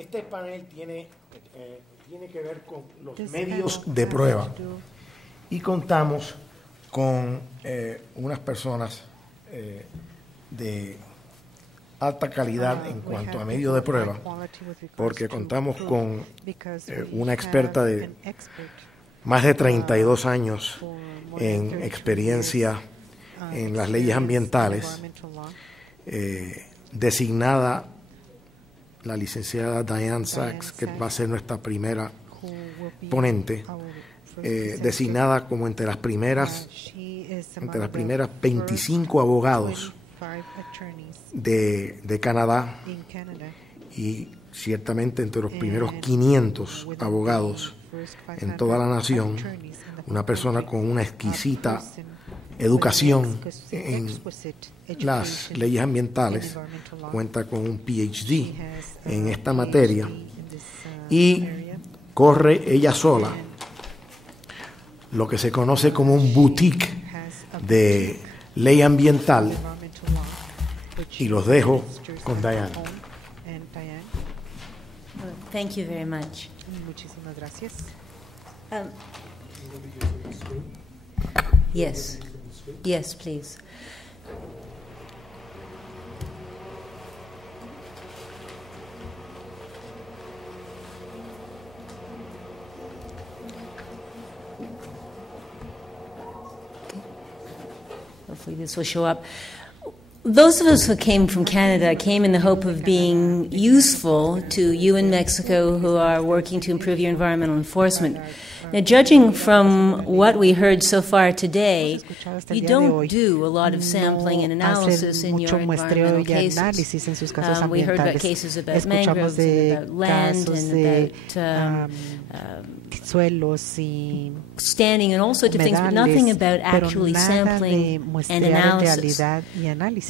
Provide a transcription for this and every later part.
Este panel tiene que ver con los medios de prueba y contamos con unas personas de alta calidad en cuanto a medios de prueba, porque contamos con una experta de más de 32 años en experiencia en las leyes ambientales, designada la licenciada Diane Sachs, que va a ser nuestra primera ponente, designada como entre las primeras 25 abogados de Canadá y ciertamente entre los primeros 500 abogados en toda la nación, una persona con una exquisita educación en las leyes ambientales, cuenta con un PhD en esta materia y corre ella sola lo que se conoce como un boutique de ley ambiental, y los dejo con Diane. Thank you very much. Muchísimas gracias. Yes, please. Hopefully this will show up. Those of us who came from Canada came in the hope of being useful to you in Mexico who are working to improve your environmental enforcement. Now, judging from what we heard so far today, you don't do a lot of sampling and analysis in your environmental cases. We heard about cases about mangroves and about land and about suelos y standing and all sorts of things, but nothing about actually sampling and analysis. Now,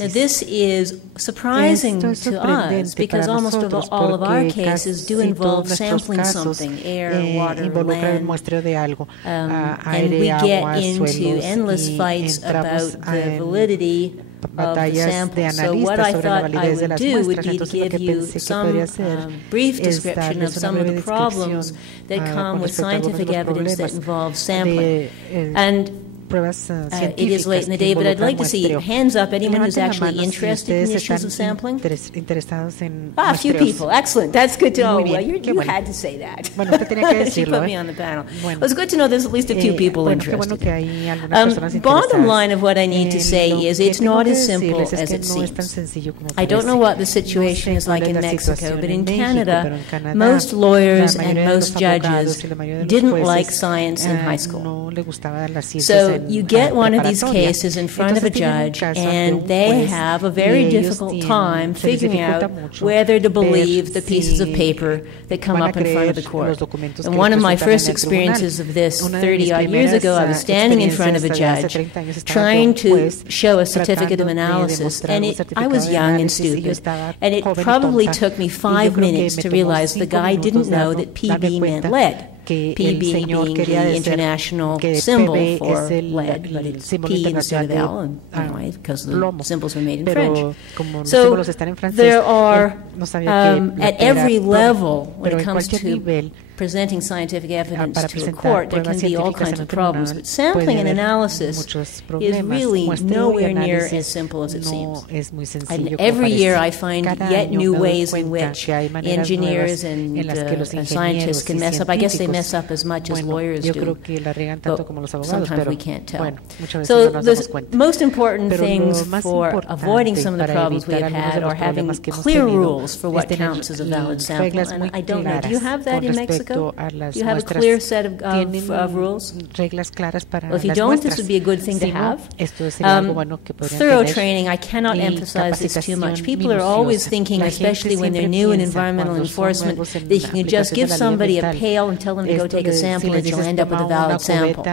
this is surprising to us because almost all of our cases do involve sampling something, air, water, land, and we get into endless fights about the validity of the sample. So what I thought I would do would be to give you some brief description of some of the problems that come with scientific evidence that involves sampling. And it is late in the day, but I'd like to see hands up, anyone who's actually interested in the issues of sampling. A few people. Excellent. That's good to know. Well, you had to say that. She put me on the panel. Well, it's good to know there's at least a few people interested. Bottom line of what I need to say is it's not as simple as it seems. I don't know what the situation is like in Mexico, but in Canada, most lawyers and most judges didn't like science in high school. So you get one of these cases in front of a judge, and they have a very difficult time figuring out whether to believe the pieces of paper that come up in front of the court. And one of my first experiences of this 30-odd years ago, I was standing in front of a judge trying to show a certificate of analysis, and I was young and stupid, and it probably took me 5 minutes to realize the guy didn't know that PB meant lead. PB being the international symbol for lead, but it's P instead of L, anyway, because the symbols were made in French. So there are, at every level, when it comes to presenting scientific evidence to a court, there can be all kinds of problems. But sampling and analysis is really nowhere near as simple as it seems. And every year I find yet new ways in which engineers and scientists can mess up. I guess they mess up as much as lawyers do, but sometimes we can't tell. So the most important things for avoiding some of the problems we have had are having clear rules for what counts as a valid sample. And I don't know, do you have that in Mexico? Do you have a clear set of rules? Well, if you don't, this would be a good thing to have. Thorough training, I cannot emphasize this too much. People are always thinking, especially when they're new in environmental enforcement, that you can just give somebody a pail and tell them to go take a sample and you'll end up with a valid sample.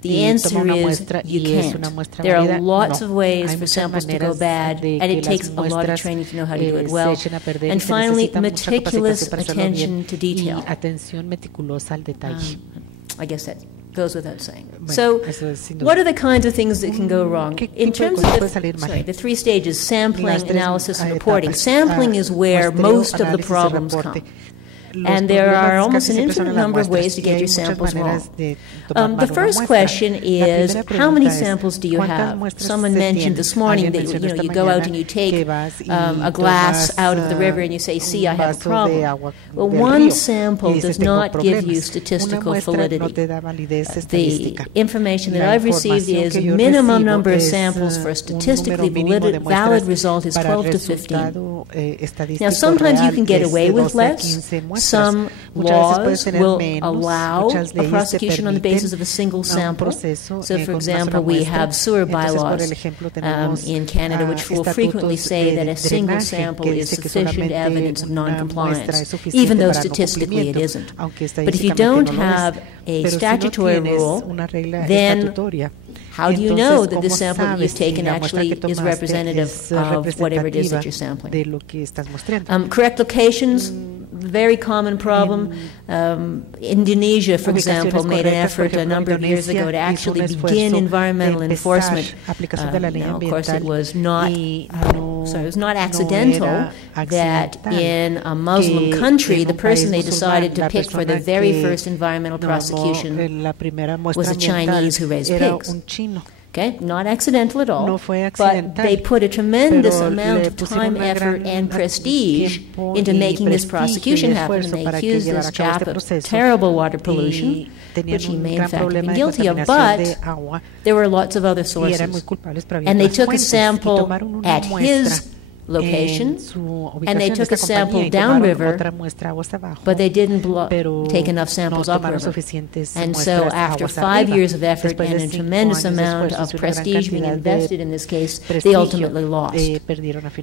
The answer is you can't. There are lots of ways for samples to go bad, and it takes a lot of training to know how to do it well. And finally, meticulous attention to detail. I guess that goes without saying. So what are the kinds of things that can go wrong? In terms of the 3 stages, sampling, analysis, and reporting. Sampling is where most of the problems come. And there are almost an infinite number of ways to get your samples wrong. The first question is, how many samples do you have? Someone mentioned this morning that you go out and you take a glass out of the river and you say, see, I have a problem. Well, one sample does not give you statistical validity. The information that I've received is minimum number of samples for a statistically valid result is 12 to 15. Now, sometimes you can get away with less. Some laws will allow a prosecution on the basis of a single sample. So, for example, we have sewer bylaws in Canada which will frequently say that a single sample is sufficient evidence of noncompliance, even though statistically it isn't. But if you don't have a statutory rule, then how do you know that the sample that you've taken actually is representative of whatever it is that you're sampling? Correct locations, very common problem. Indonesia, for example, made an effort a number of years ago to actually begin environmental enforcement. Now, of course, it was not accidental that in a Muslim country, the person they decided to pick for the very first environmental prosecution was a Chinese who raised pigs. Okay, not accidental at all, but they put a tremendous amount of time, effort, and prestige into making this prosecution happen, and they accused this chap of terrible water pollution, which he may in fact have been guilty of, but there were lots of other sources. And they took a sample at his location, and they took a sample downriver, but they didn't take enough samples upriver. And so after 5 years of effort and a tremendous amount of prestige being invested in this case, they ultimately lost.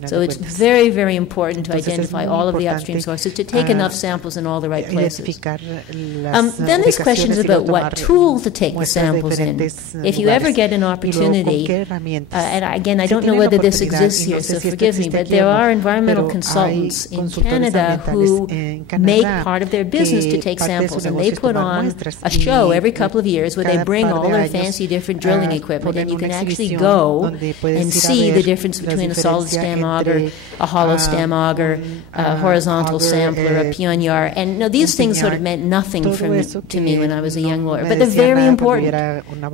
So it's very, very important to identify all of the upstream sources, to take enough samples in all the right places. Then there's questions about what tool to take the samples in. If you ever get an opportunity, and again, I don't know whether this exists here, so forgive me, but there are environmental consultants in Canada who make part of their business to take samples, and they put on a show every couple of years where they bring all their fancy different drilling equipment, and you can actually go and see the difference between a solid stem auger, a hollow stem auger, a horizontal sampler, a pionnier. And these things sort of meant nothing to me when I was a young lawyer, but they're very important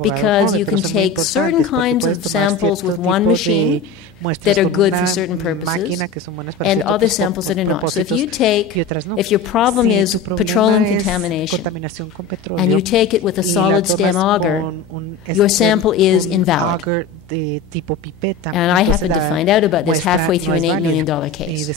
because you can take certain kinds of samples with one machine that are good for certain purposes, and other samples that are not. So if your problem is petroleum contamination, and you take it with a solid stem auger, your sample is invalid. And I happened to find out about this halfway through an $8 million case.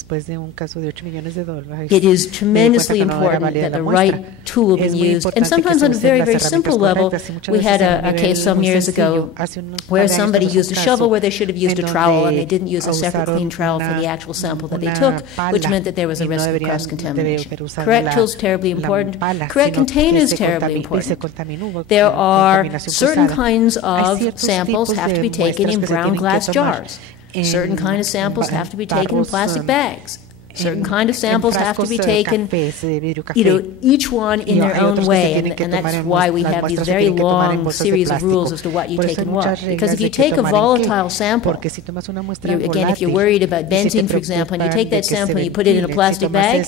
It is tremendously important that the right tool be used. And sometimes on a very, very simple level, we had a case some years ago where somebody used a shovel where they should have used a trowel, and they didn't use a separate clean trowel for the actual sample that they took, which meant that there was a risk of cross-contamination. Correct tools, terribly important. Correct containers, terribly important. There are certain kinds of samples have to be taken in brown glass jars. Certain kind of samples have to be taken in plastic bags. Certain kind of samples have to be taken, each one in their own way, and that's why we have these very long series of rules as to what you take and what. Because if you take a volatile sample, again, if you're worried about benzene, for example, and you take that sample and you put it in a plastic bag,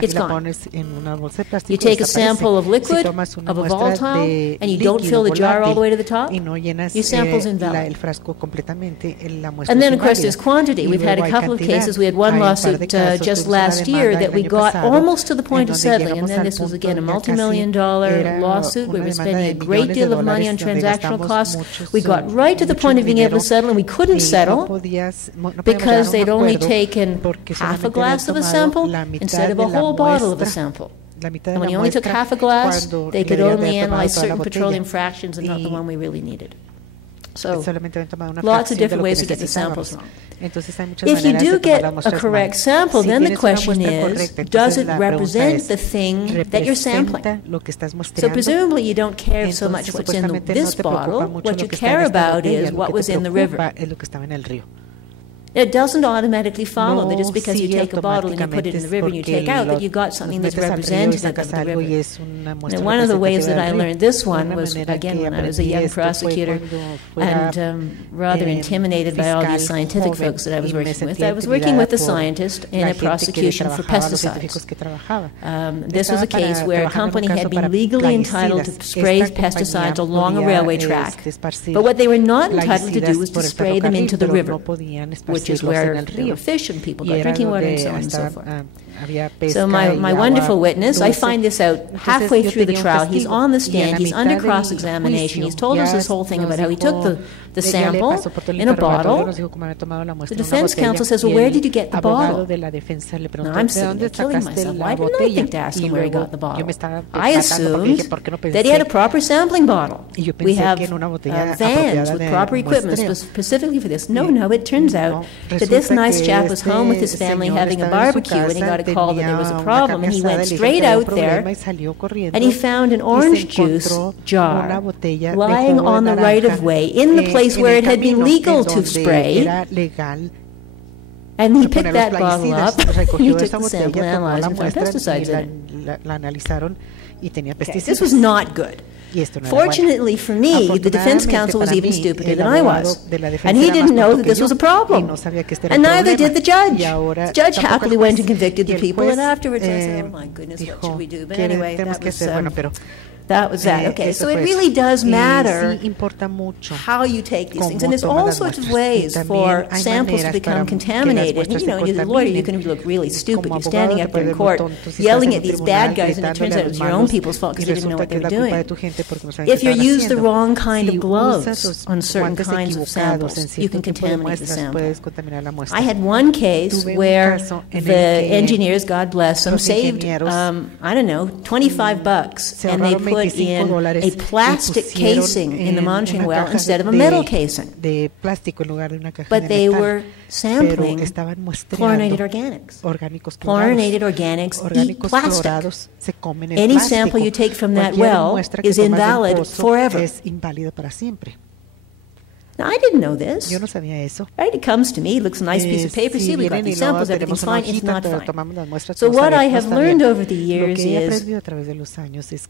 it's gone. You take a sample of liquid, of a volatile, and you don't fill the jar all the way to the top, your sample's invalid. And then, of course, there's quantity. We've had a couple of cases. We had one lawsuit just last year that we got almost to the point of settling, and then this was again a multi-million-dollar lawsuit. We were spending a great deal of money on transactional costs. We got right to the point of being able to settle, and we couldn't settle because they'd only taken half a glass of a sample instead of a whole bottle of a sample. And when you only took half a glass, they could only analyze certain petroleum fractions and not the one we really needed. So, lots of different ways to get the samples wrong. If you do get a correct sample, then the question is, does it represent the thing that you're sampling? So presumably you don't care so much what's in this bottle. What you care about is what was in the river. It doesn't automatically follow that just because you take a bottle and you put it in the river and you take out that you've got something that's representative of the river. And one of the ways that I learned this one was, again, when I was a young prosecutor and rather intimidated by all these scientific folks that I was working with. I was working with a scientist in a prosecution for pesticides. This was a case where a company had been legally entitled to spray pesticides along a railway track, but what they were not entitled to do was to spray them into the river, which is where there were fish and people got drinking water and so on and so forth. So my wonderful witness, I find this out halfway through the trial. He's on the stand, he's under cross-examination, he's told us this whole thing about how he took the sample in a bottle. The defense counsel says, well, where did you get the bottle? Now, I'm sitting there killing myself. Why didn't I think to ask him where he got the bottle? I assumed that he had a proper sampling bottle. We have vans with proper equipment specifically for this. No, it turns out that this nice chap was home with his family having a barbecue and he got a call that there was a problem, and he went straight out there and he found an orange juice jar lying on the right-of-way in the place where it had been legal to spray, and he picked that bottle up and he took the sample and analyzed and found pesticides in it. Okay, this was not good. Fortunately for me, the defense counsel was even stupider than I was, and he didn't know that this was a problem, and neither did the judge. The judge happily went and convicted the people, and afterwards I said, oh my goodness, what should we do? But anyway, that was that. Okay, so it really does matter how you take these things, and there's all sorts of ways for samples to become contaminated. And, you're the lawyer, you can look really stupid. You're standing up there in court yelling at these bad guys, and it turns out it was your own people's fault because you didn't know what they were doing. If you use the wrong kind of gloves on certain kinds of samples, you can contaminate the sample. I had one case where the engineers, God bless them, saved, $25, and they put in a plastic casing in the monitoring well instead of a metal casing. But they were sampling chlorinated organics. Chlorinated organics eat plastic. Any sample you take from that well is invalid forever. Now, I didn't know this. Right? It comes to me, looks a nice piece of paper. See, we got these samples, everything's fine. It's not fine. So what I have learned over the years is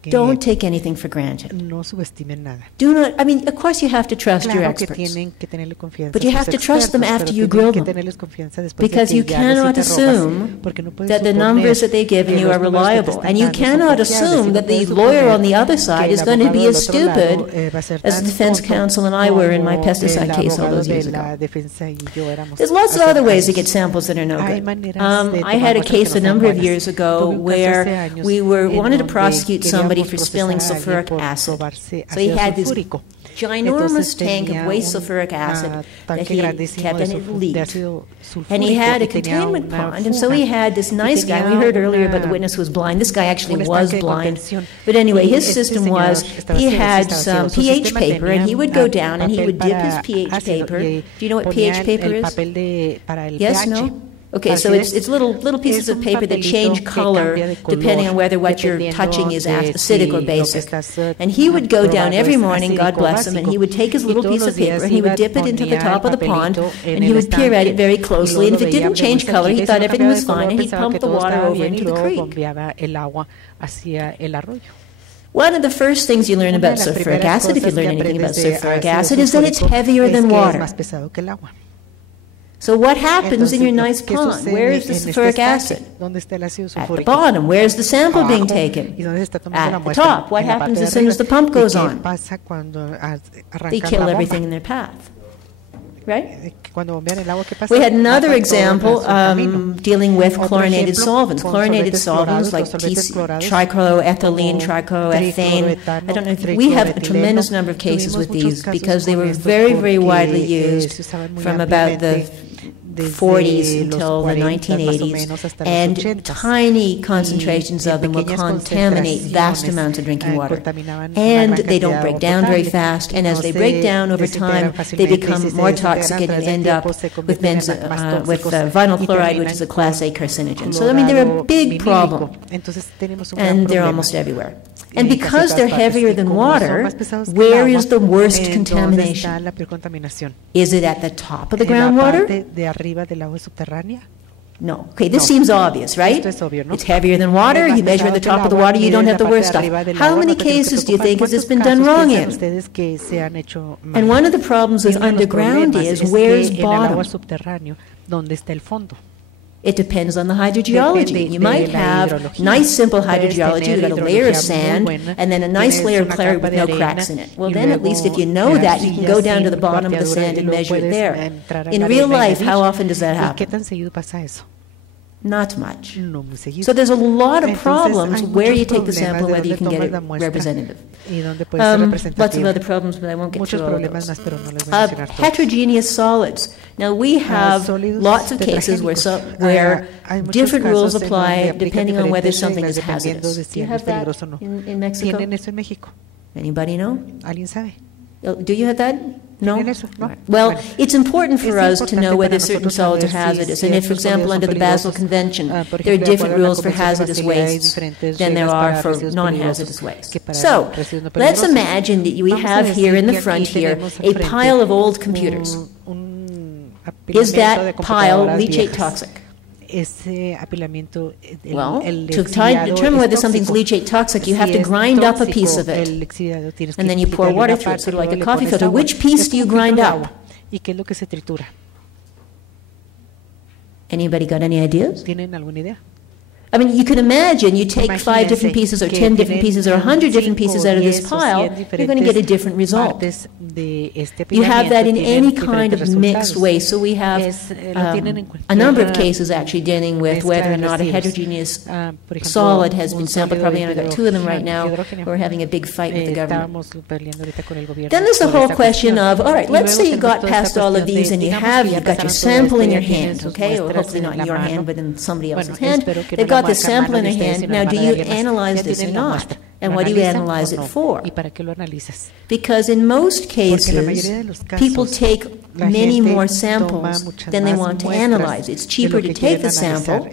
don't take anything for granted. Do not, of course you have to trust your experts, but you have to trust them after you grill them, because you cannot assume that the numbers that they've given you are reliable, and you cannot assume that the lawyer on the other side is going to be as stupid as the defense counsel and I were in my pesticide case all those years ago. There's lots of other ways to get samples that are no good. I had a case a number of years ago where we wanted to prosecute somebody for spilling sulfuric acid. So he had this ginormous tank of waste sulfuric acid that he had kept, and it leaked. And he had a containment pond, and so he had this nice guy. We heard earlier about the witness who was blind. This guy actually was blind. But anyway, his system was he had some pH paper, and he would go down and he would dip his pH paper. Do you know what pH paper is? Yes, no? Okay, so it's little pieces of paper that change color depending on whether what you're touching is acidic or basic. And he would go down every morning, God bless him, and he would take his little piece of paper and he would dip it into the top of the pond, and he would peer at it very closely, and if it didn't change color, he thought everything was fine, and he'd pump the water over into the creek. One of the first things you learn about sulfuric acid, if you learn anything about sulfuric acid, is that it's heavier than water. So what happens in your nice pond? Where is the sulfuric acid? At the bottom. Where's the sample being taken? At the top. What happens as soon as the pump goes on? They kill everything in their path. Right? We had another example dealing with chlorinated solvents. Chlorinated solvents like trichloroethylene, trichloroethane. I don't know if we have a tremendous number of cases with these because they were very, very widely used from about the 40s until the 1980s, and tiny concentrations of them will contaminate vast amounts of drinking water. And they don't break down very fast, and as they break down over time, they become more toxic and end up with vinyl chloride, which is a Class A carcinogen. So, they're a big problem, and they're almost everywhere. And because they're heavier than water, where is the worst contamination? Is it at the top of the groundwater? arriba del agua subterránea? No. Okay, this seems obvious, right? Esto es obvio, ¿no? It's heavier than water. You measure the top of the water, you don't have to wear stuff. How many cases do you think has this been done wrong in? And one of the problems with underground is where's bottom? ¿Dónde está el fondo? It depends on the hydrogeology. You might have nice simple hydrogeology, you've got a layer of sand, and then a nice layer of clay with no cracks in it. Well, then at least if you know that, you can go down to the bottom of the sand and measure it there. In real life, how often does that happen? Not much. So there's a lot of problems where you take the sample, whether you can get it representative. Lots of other problems, but I won't get through all of those. Heterogeneous solids. Now we have lots of cases where different rules apply depending on whether something is hazardous. Do you have that in Mexico? Anybody know? Do you have that? No? Right. Well, it's important for us to know whether certain solids are hazardous. And if, for example, under the Basel Convention, there are different rules for hazardous wastes than there are for non-hazardous wastes. So, let's imagine that we have here in the front here a pile of old computers. Is that pile leachate toxic? Well, to determine whether something's leachate toxic, you have to grind up a piece of it, and then you pour water through it, sort of like a coffee filter. Which piece do you grind up? Anybody got any ideas? I mean, you can imagine you take 5 different pieces or 10 different pieces or 100 different pieces out of this pile, you're going to get a different result. You have that in any kind of mixed waste. So we have a number of cases actually dealing with whether or not a heterogeneous solid has been sampled. Probably I've got 2 of them right now. We're having a big fight with the government. Then there's the whole question of, all right, let's say you got past all of these and you've got your sample in your hand, okay, or hopefully not in your hand, but in somebody else's hand. They've got this sample in their hand. Now, do you analyze this or not? And what do you analyze it for? Because in most cases, people take many more samples than they want to analyze. It's cheaper to take the sample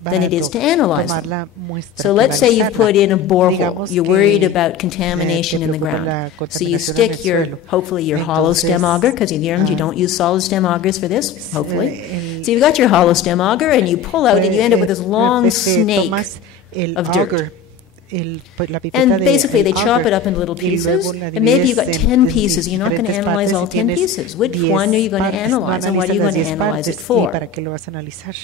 than it is to analyze them. So let's say you've put in a borehole. You're worried about contamination in the ground. So you stick hopefully your hollow stem auger, because you don't use solid stem augers for this, hopefully. So you've got your hollow stem auger, and you pull out, and you end up with this long snake of dirt. And basically they chop it up into little pieces, and maybe you've got 10 pieces. You're not going to analyze all 10 pieces. Which one are you going to analyze, and what are you going to analyze it for?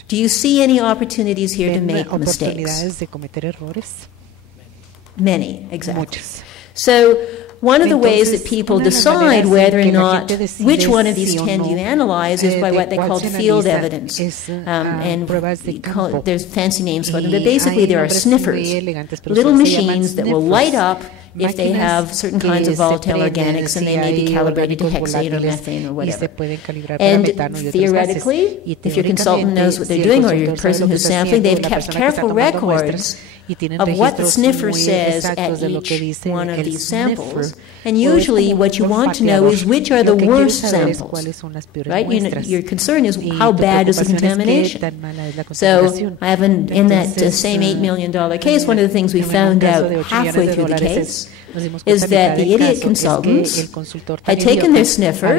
Do you see any opportunities here to make mistakes? Many, exactly. So one of the ways that people decide whether or not which one of these 10 you analyze is by what they call field evidence. And there's fancy names for them, but basically there are sniffers, little machines that will light up if they have certain kinds of volatile organics, and they may be calibrated to hexane or methane or whatever. And theoretically, if your consultant knows what they're doing, or your person who's sampling, they've kept careful records of what the sniffer says at each one of these samples. And usually what you want to know is which are the worst samples, right? Your concern is how bad is the contamination. So I have in that same $8 million case, one of the things we found out halfway through the case is that the idiot consultants had taken their sniffer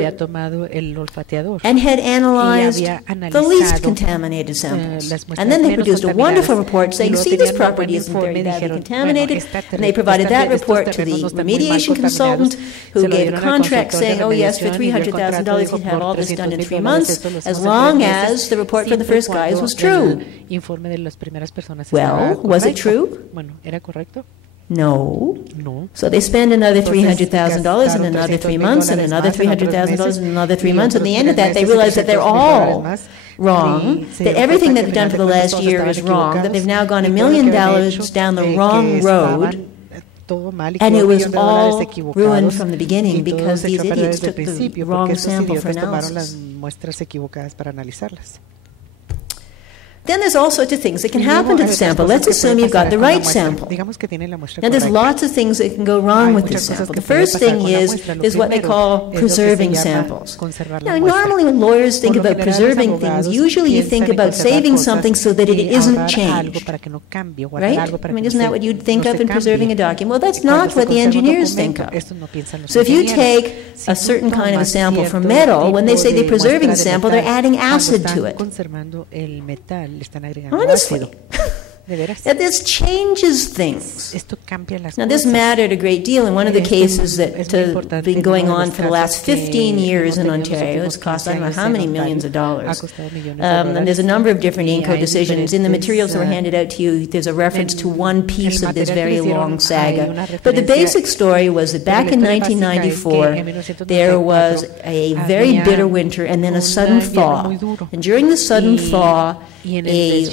and had analyzed the least contaminated samples. And then they produced a wonderful report saying, see, this property isn't very badly contaminated. And they provided that report to the remediation consultant, who gave a contract saying, oh yes, for $300,000 he'd have all this done in 3 months, as long as the report from the first guys was true. Well, was it true? No. So they spend another $300,000 in another 3 months, and another $300,000 in another 3 months. At the end of that, they realize that they're all wrong, that everything that they've done for the last year is wrong, that they've now gone $1 million down the wrong road, and it was all ruined from the beginning because these idiots took the wrong sample for analysis. Then there's all sorts of things that can happen to the sample. Let's assume you've got the right sample. Now there's lots of things that can go wrong with this sample. The first thing is what they call preserving samples. Now normally when lawyers think about preserving things, usually you think about saving something so that it isn't changed. Right? I mean, isn't that what you'd think of in preserving a document? Well, that's not what the engineers think of. So if you take a certain kind of a sample from metal, when they say they're preserving the sample, they're adding acid to it. Honestly. That this changes things. Now, this mattered a great deal in one of the cases that has been going on for the last 15 years in Ontario. It's cost I don't know how many millions of dollars. And there's a number of different INCO decisions. In the materials that were handed out to you, there's a reference to one piece of this very long saga. But the basic story was that back in 1994, there was a very bitter winter and then a sudden thaw. And during the sudden thaw, a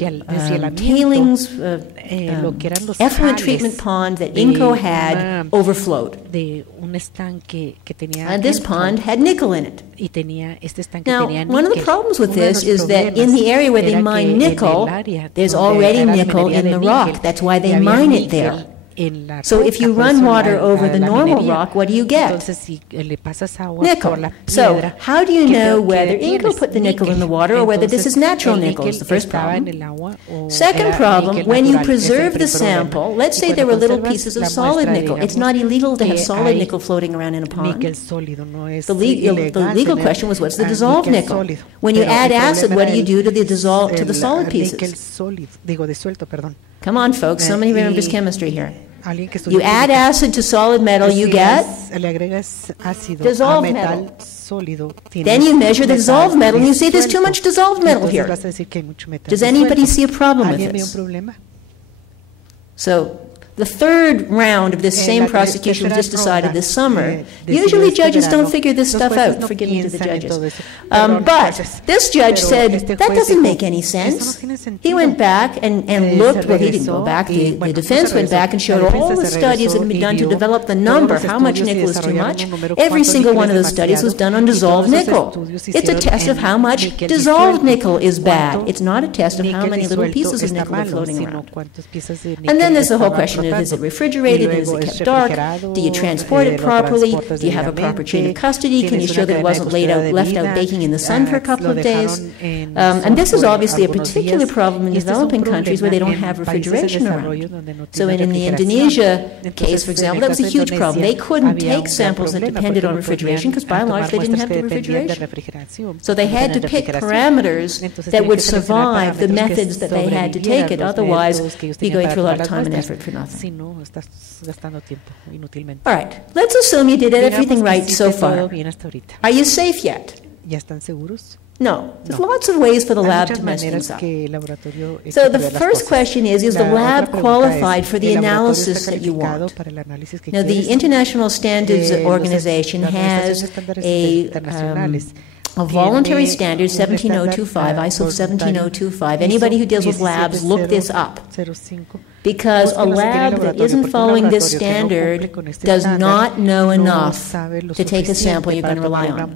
tailings effluent treatment pond that INCO had overflowed. And this pond had nickel in it. Now, one of the problems with this is that in the area where they mine nickel, there's already nickel in the rock. That's why they mine it there. So if you run water over the normal rock, what do you get? Nickel. So how do you know whether INCO put the nickel in the water or whether this is natural nickel is the first problem. Second problem, when you preserve the sample, let's say there were little pieces of solid nickel. It's not illegal to have solid nickel floating around in a pond. The legal question was, what's the dissolved nickel? When you add acid, what do you do to the solid pieces? Come on, folks. Somebody remembers chemistry here. You add acid to solid metal, you get dissolved metal. Then you measure the dissolved metal and you say there's too much dissolved metal here. Does anybody see a problem with this? So the third round of this same prosecution was just decided this summer. Usually judges don't figure this stuff out. Forgive me to the judges. But this judge said, that doesn't make any sense. He went back and looked, well, he didn't go back. The defense went back and showed all the studies that had been done to develop the number, how much nickel is too much. Every single one of those studies was done on dissolved nickel. It's a test of how much dissolved nickel is bad. It's not a test of how many little pieces of nickel are floating around. And then there's the whole question of, is it refrigerated? Is it kept dark? Do you transport it properly? Do you have a proper chain of custody? Can you show that it wasn't left out baking in the sun for a couple of days? And this is obviously a particular problem in developing countries where they don't have refrigeration around. So in the Indonesia case, for example, that was a huge problem. They couldn't take samples that depended on refrigeration because by and large they didn't have the refrigeration. So they had to pick parameters that would survive the methods that they had to take it. Otherwise, you'd be going through a lot of time and effort for nothing. All right, let's assume you did everything right so far. Are you safe yet? No. There's lots of ways for the lab to mess things up. So the first question is the lab qualified for the analysis that you want? Now, the International Standards Organization has a voluntary standard, 17025, ISO 17025. Anybody who deals with labs, look this up. Because a lab that isn't following this standard does not know enough to take a sample you're going to rely on.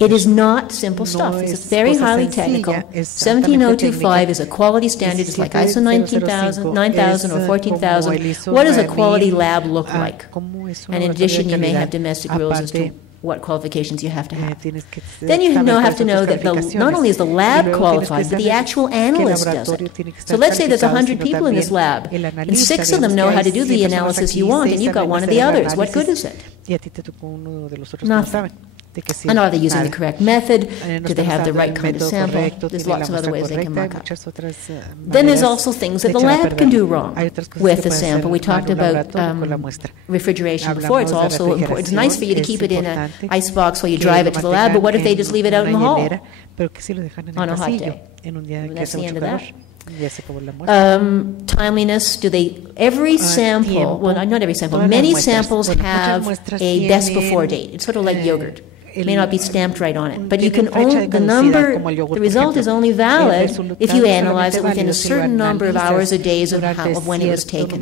It is not simple stuff. It's very highly technical. 17025 is a quality standard. It's like ISO 9000 or 14000. What does a quality lab look like? And in addition, you may have domestic rules as to what qualifications you have to have. Then you have to know that not only is the lab qualified, but the actual analyst does it. So let's say there's 100 people in this lab, and 6 of them know how to do the analysis you want, and you've got one of the others. What good is it? Nothing. And are they using the correct method? Do they have the right kind of sample? There's lots of other ways they can muck up. Then there's also things that the lab can do wrong with the sample. We talked about refrigeration before. It's also important. It's nice for you to keep it in an ice box while you drive it to the lab, but what if they just leave it out in the hall on a hot day? That's the end of that. Timeliness, every sample, well, not every sample, many samples have a best before date. It's sort of like yogurt. It may not be stamped right on it, but you can only, the result is only valid if you analyze it within a certain number of hours or days of when it was taken.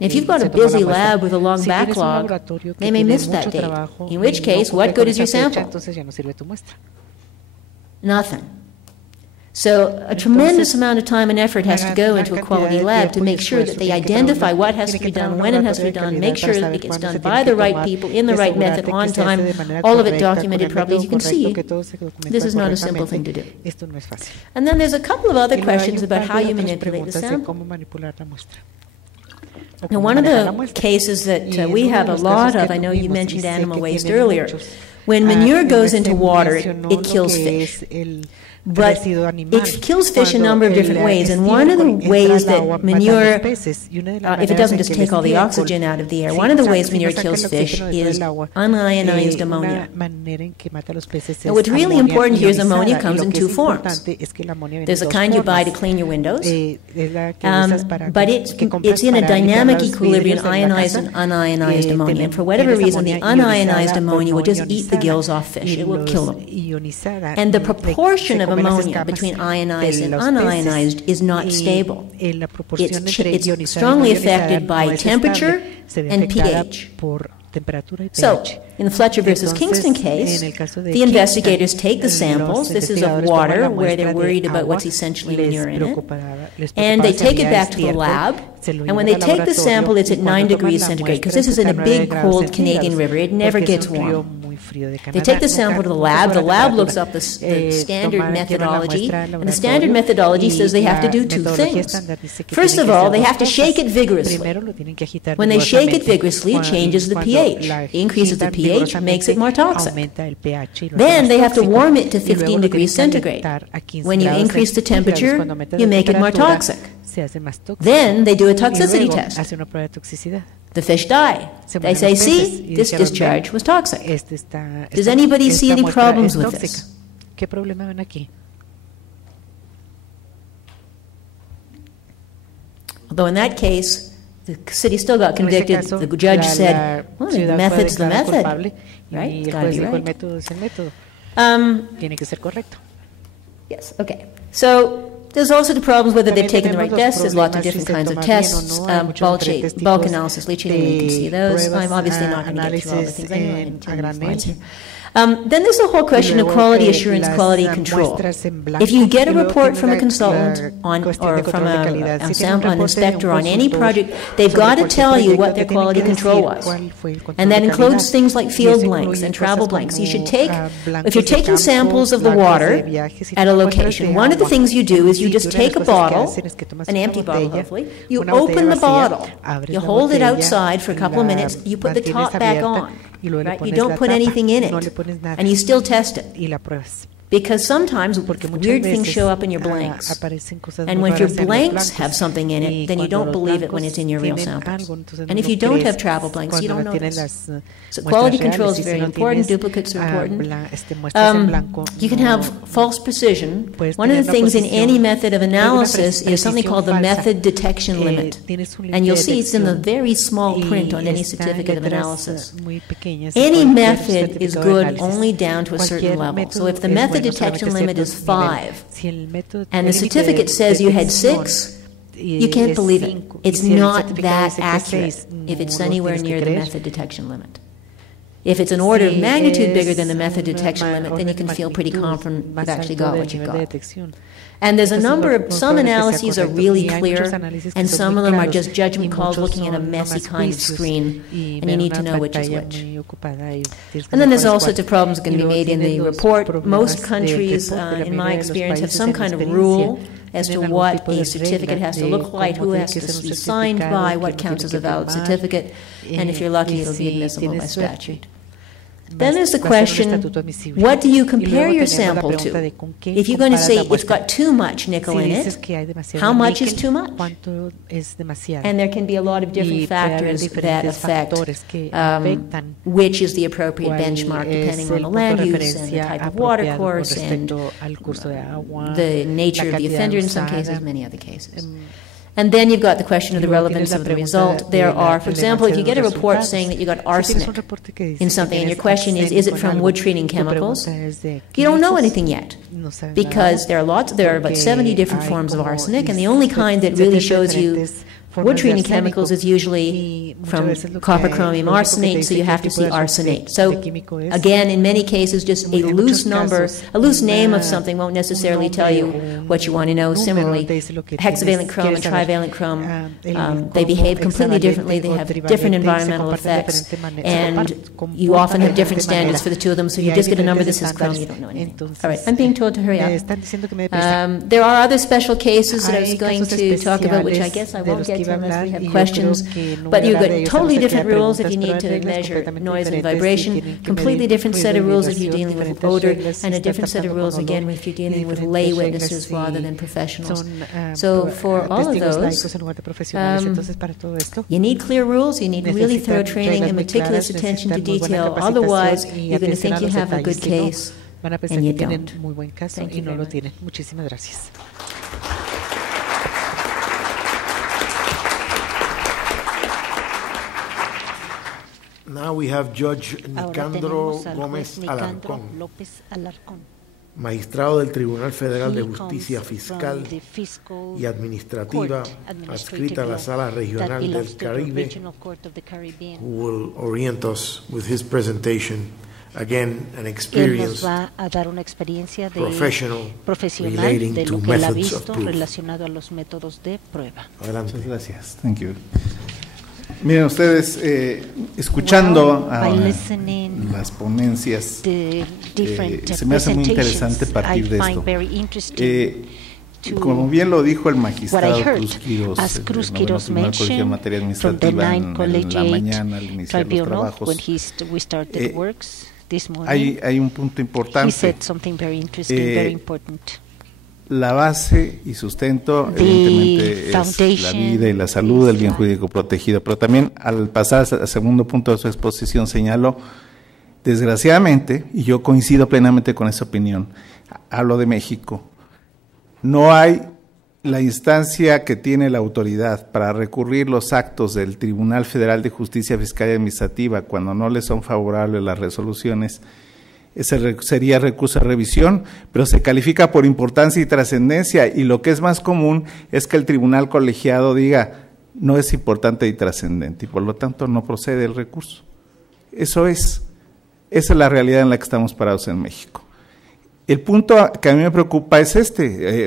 If you've got a busy lab with a long backlog, they may miss that date, in which case, what good is your sample? Nothing. So a tremendous amount of time and effort has to go into a quality lab to make sure that they identify what has to be done, when it has to be done, make sure that it gets done by the right people, in the right method, on time, all of it documented properly. As you can see, this is not a simple thing to do. And then there's a couple of other questions about how you manipulate the sample. Now, one of the cases that we have a lot of, I know you mentioned animal waste earlier, when manure goes into water, it kills fish. But it kills fish a number of different ways, and one of the ways that manure, if it doesn't just take all the oxygen out of the air, one of the ways manure kills fish is unionized ammonia. Now, what's really important here is ammonia comes in two forms. There's a kind you buy to clean your windows, but it's in a dynamic equilibrium, ionized and unionized ammonia, and for whatever reason, the unionized ammonia will just eat the gills off fish. It will kill them. And the proportion of ammonia between ionized and unionized is not stable. It's strongly affected by temperature and pH. So, in the Fletcher versus Kingston case, the investigators take the samples, this is of water, where they're worried about what's essentially manure in it, and they take it back to the lab, and when they take the sample, it's at 9 degrees centigrade, because this is in a big, cold Canadian river, it never gets warm. They take the sample to the lab looks up the standard methodology, and the standard methodology says they have to do two things. First of all, they have to shake it vigorously. When they shake it vigorously, it changes the pH. It increases the pH, makes it more toxic. Then they have to warm it to 15 degrees centigrade. When you increase the temperature, you make it more toxic. Then they do a toxicity test. The fish die. They say, see, this discharge was toxic. Does anybody see any problems with this? Although in that case, the city still got convicted. The judge said, well, the method's the method, right? It's got to be right. Yes, okay. So there's also the problems whether they've taken the right tests. There's lots of different kinds of tests. Bulk analysis, leaching, you can see those. I'm obviously not going to get through all the things. I know I have 10 slides here. Then there's the whole question of quality assurance, quality control. If you get a report from a consultant or from an inspector on any project, they've got to tell you what their quality control was. And that includes things like field blanks and travel blanks. You should take, if you're taking samples of the water at a location, one of the things you do is you just take a bottle, an empty bottle hopefully, you open the bottle, you hold it outside for a couple of minutes, you put the top back on. Right? You don't put anything in it, and you still test it. Because sometimes weird things show up in your blanks. And when your blanks have something in it, then you don't believe it when it's in your real samples. And if you don't have travel blanks, you don't know this. So quality control is very important. Duplicates are important. You can have false precision. One of the things in any method of analysis is something called the method detection limit. And you'll see it's in the very small print on any certificate of analysis. Any method is good only down to a certain level. So if the method detection limit is 5, and the certificate says you had 6, you can't believe it. It's not that accurate if it's anywhere near the method detection limit. If it's an order of magnitude bigger than the method detection limit, then you can feel pretty confident you've actually got what you've got. And there's a number of, some analyses are really clear, and some of them are just judgment calls looking at a messy kind of screen, and you need to know which is which. And then there's all sorts of problems that can be made in the report. Most countries, in my experience, have some kind of rule as to what a certificate has to look like, who has to be signed by, what counts as a valid certificate, and if you're lucky, it'll be admissible by statute. Then there's the question, what do you compare your sample to? If you're going to say it's got too much nickel in it, how much is too much? And there can be a lot of different factors that affect which is the appropriate benchmark depending on the land use and the type of water course and the nature of the offender in some cases, many other cases. And then you've got the question of the relevance of the result. There are, for example, if you get a report saying that you got arsenic in something, and your question is it from wood treating chemicals? You don't know anything yet, because there are about 70 different forms of arsenic, and the only kind that really shows you wood treating chemicals is usually from copper, chromium, arsenate, so you have to see arsenate. So again, in many cases, just a loose number, a loose name of something won't necessarily tell you what you want to know. Similarly, hexavalent chrome and trivalent chrome, they behave completely differently. They have different environmental effects, and you often have different standards for the two of them, so you just get a number, this is chrome, you don't know anything. All right, I'm being told to hurry up. There are other special cases that I was going to talk about, which I guess I won't get to unless we have questions, but you've got totally different rules if you need to measure noise and vibration, completely different set of rules if you're dealing with odor, and a different set of rules again if you're dealing with lay witnesses rather than professionals. So for all of those, you need clear rules, you need really thorough training and meticulous attention to detail, otherwise you're going to think you have a good case and you don't. Thank you very much. Now we have Judge Nicandro Gómez Alarcón, magistrado del Tribunal Federal de Justicia Fiscal y Administrativa, adscrita a la Sala Regional del Caribe, who will orient us with his presentation. Again, an experience professional relating to methods of proof. Adelante. Muchas gracias. Thank you. Miren ustedes, escuchando a las ponencias, se me hace muy interesante partir de esto. Como bien lo dijo el magistrado Cruz Quiros, del Colegio de Materia Administrativa en la mañana al iniciar los trabajos, hay un punto importante. La base y sustento, evidentemente, es la vida y la salud del bien jurídico protegido, pero también al pasar al segundo punto de su exposición señaló, desgraciadamente, y yo coincido plenamente con esa opinión, hablo de México, no hay la instancia que tiene la autoridad para recurrir los actos del Tribunal Federal de Justicia Fiscal y Administrativa cuando no le son favorables las resoluciones. Ese sería recurso de revisión, pero se califica por importancia y trascendencia, y lo que es más común es que el tribunal colegiado diga no es importante y trascendente, y por lo tanto no procede el recurso. Esa es la realidad en la que estamos parados en México. El punto que a mí me preocupa es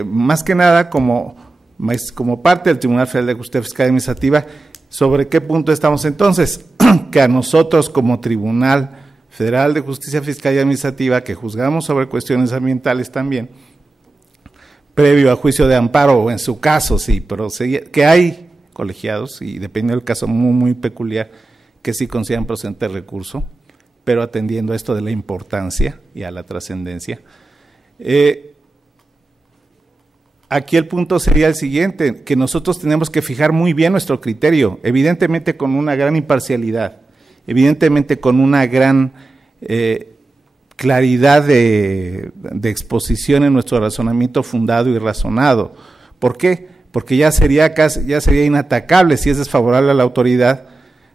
más que nada como parte del Tribunal Federal de Justicia Fiscal y Administrativa, ¿sobre qué punto estamos entonces? Que a nosotros como Tribunal Federal de Justicia Fiscal y Administrativa, que juzgamos sobre cuestiones ambientales también, previo a juicio de amparo, o en su caso sí, pero que hay colegiados, y depende del caso muy, muy peculiar, que sí consideran procedente el recurso, pero atendiendo a esto de la importancia y a la trascendencia. Aquí el punto sería el siguiente, que nosotros tenemos que fijar muy bien nuestro criterio, evidentemente con una gran imparcialidad, evidentemente con una gran claridad de exposición en nuestro razonamiento fundado y razonado. ¿Por qué? Porque ya sería inatacable si es desfavorable a la autoridad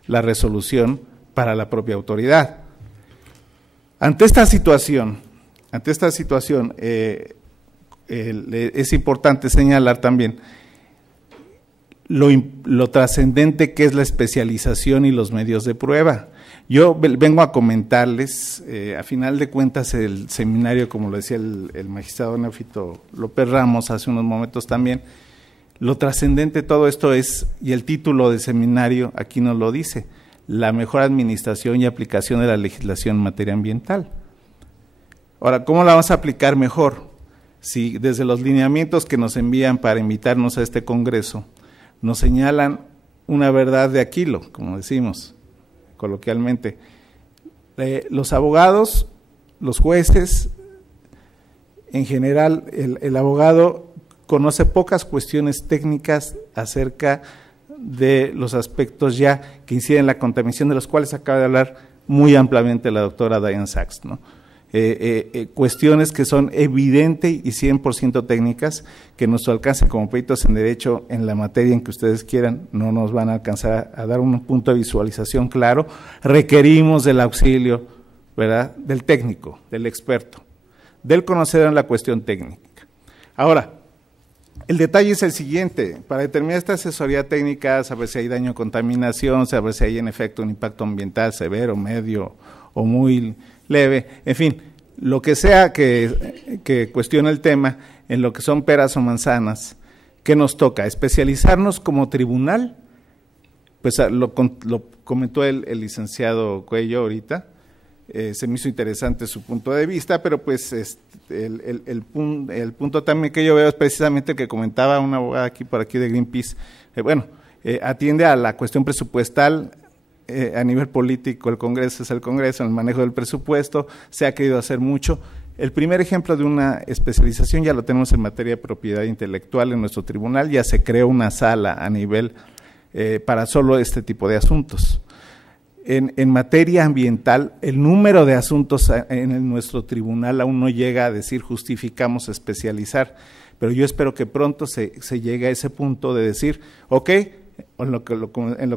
la resolución para la propia autoridad. Ante esta situación, es importante señalar también lo trascendente que es la especialización y los medios de prueba. Yo vengo a comentarles, a final de cuentas, el seminario, como lo decía el magistrado Neófito López Ramos hace unos momentos también, lo trascendente de todo esto es, y el título del seminario aquí nos lo dice, la mejor administración y aplicación de la legislación en materia ambiental. Ahora, ¿cómo la vamos a aplicar mejor? Si desde los lineamientos que nos envían para invitarnos a este congreso, nos señalan una verdad de Aquilo, como decimos coloquialmente. Los abogados, los jueces, en general, el abogado conoce pocas cuestiones técnicas acerca de los aspectos ya que inciden en la contaminación, de los cuales acaba de hablar muy ampliamente la doctora Diane Sachs, ¿no? Cuestiones que son evidente y 100% técnicas, que nuestro alcance como peritos en derecho en la materia en que ustedes quieran no nos van a alcanzar a dar un punto de visualización claro. Requerimos del auxilio, ¿verdad?, del técnico, del experto, del conocedor en la cuestión técnica. Ahora, El detalle es el siguiente: para determinar esta asesoría técnica, saber si hay daño o contaminación, saber si hay en efecto un impacto ambiental severo, medio o muy leve, en fin, lo que sea que cuestione el tema, en lo que son peras o manzanas, ¿qué nos toca? Especializarnos como tribunal, pues lo comentó el licenciado Cuello ahorita. Se me hizo interesante su punto de vista, pero pues el punto también que yo veo es precisamente el que comentaba una abogada aquí por aquí de Greenpeace. Atiende a la cuestión presupuestal. A nivel político, el Congreso es el Congreso, en el manejo del presupuesto se ha querido hacer mucho. El primer ejemplo de una especialización ya lo tenemos en materia de propiedad intelectual en nuestro tribunal. Ya se creó una sala a nivel para solo este tipo de asuntos. En materia ambiental, el número de asuntos en nuestro tribunal aún no llega a decir justificamos especializar, pero yo espero que pronto se llegue a ese punto de decir, ok, en lo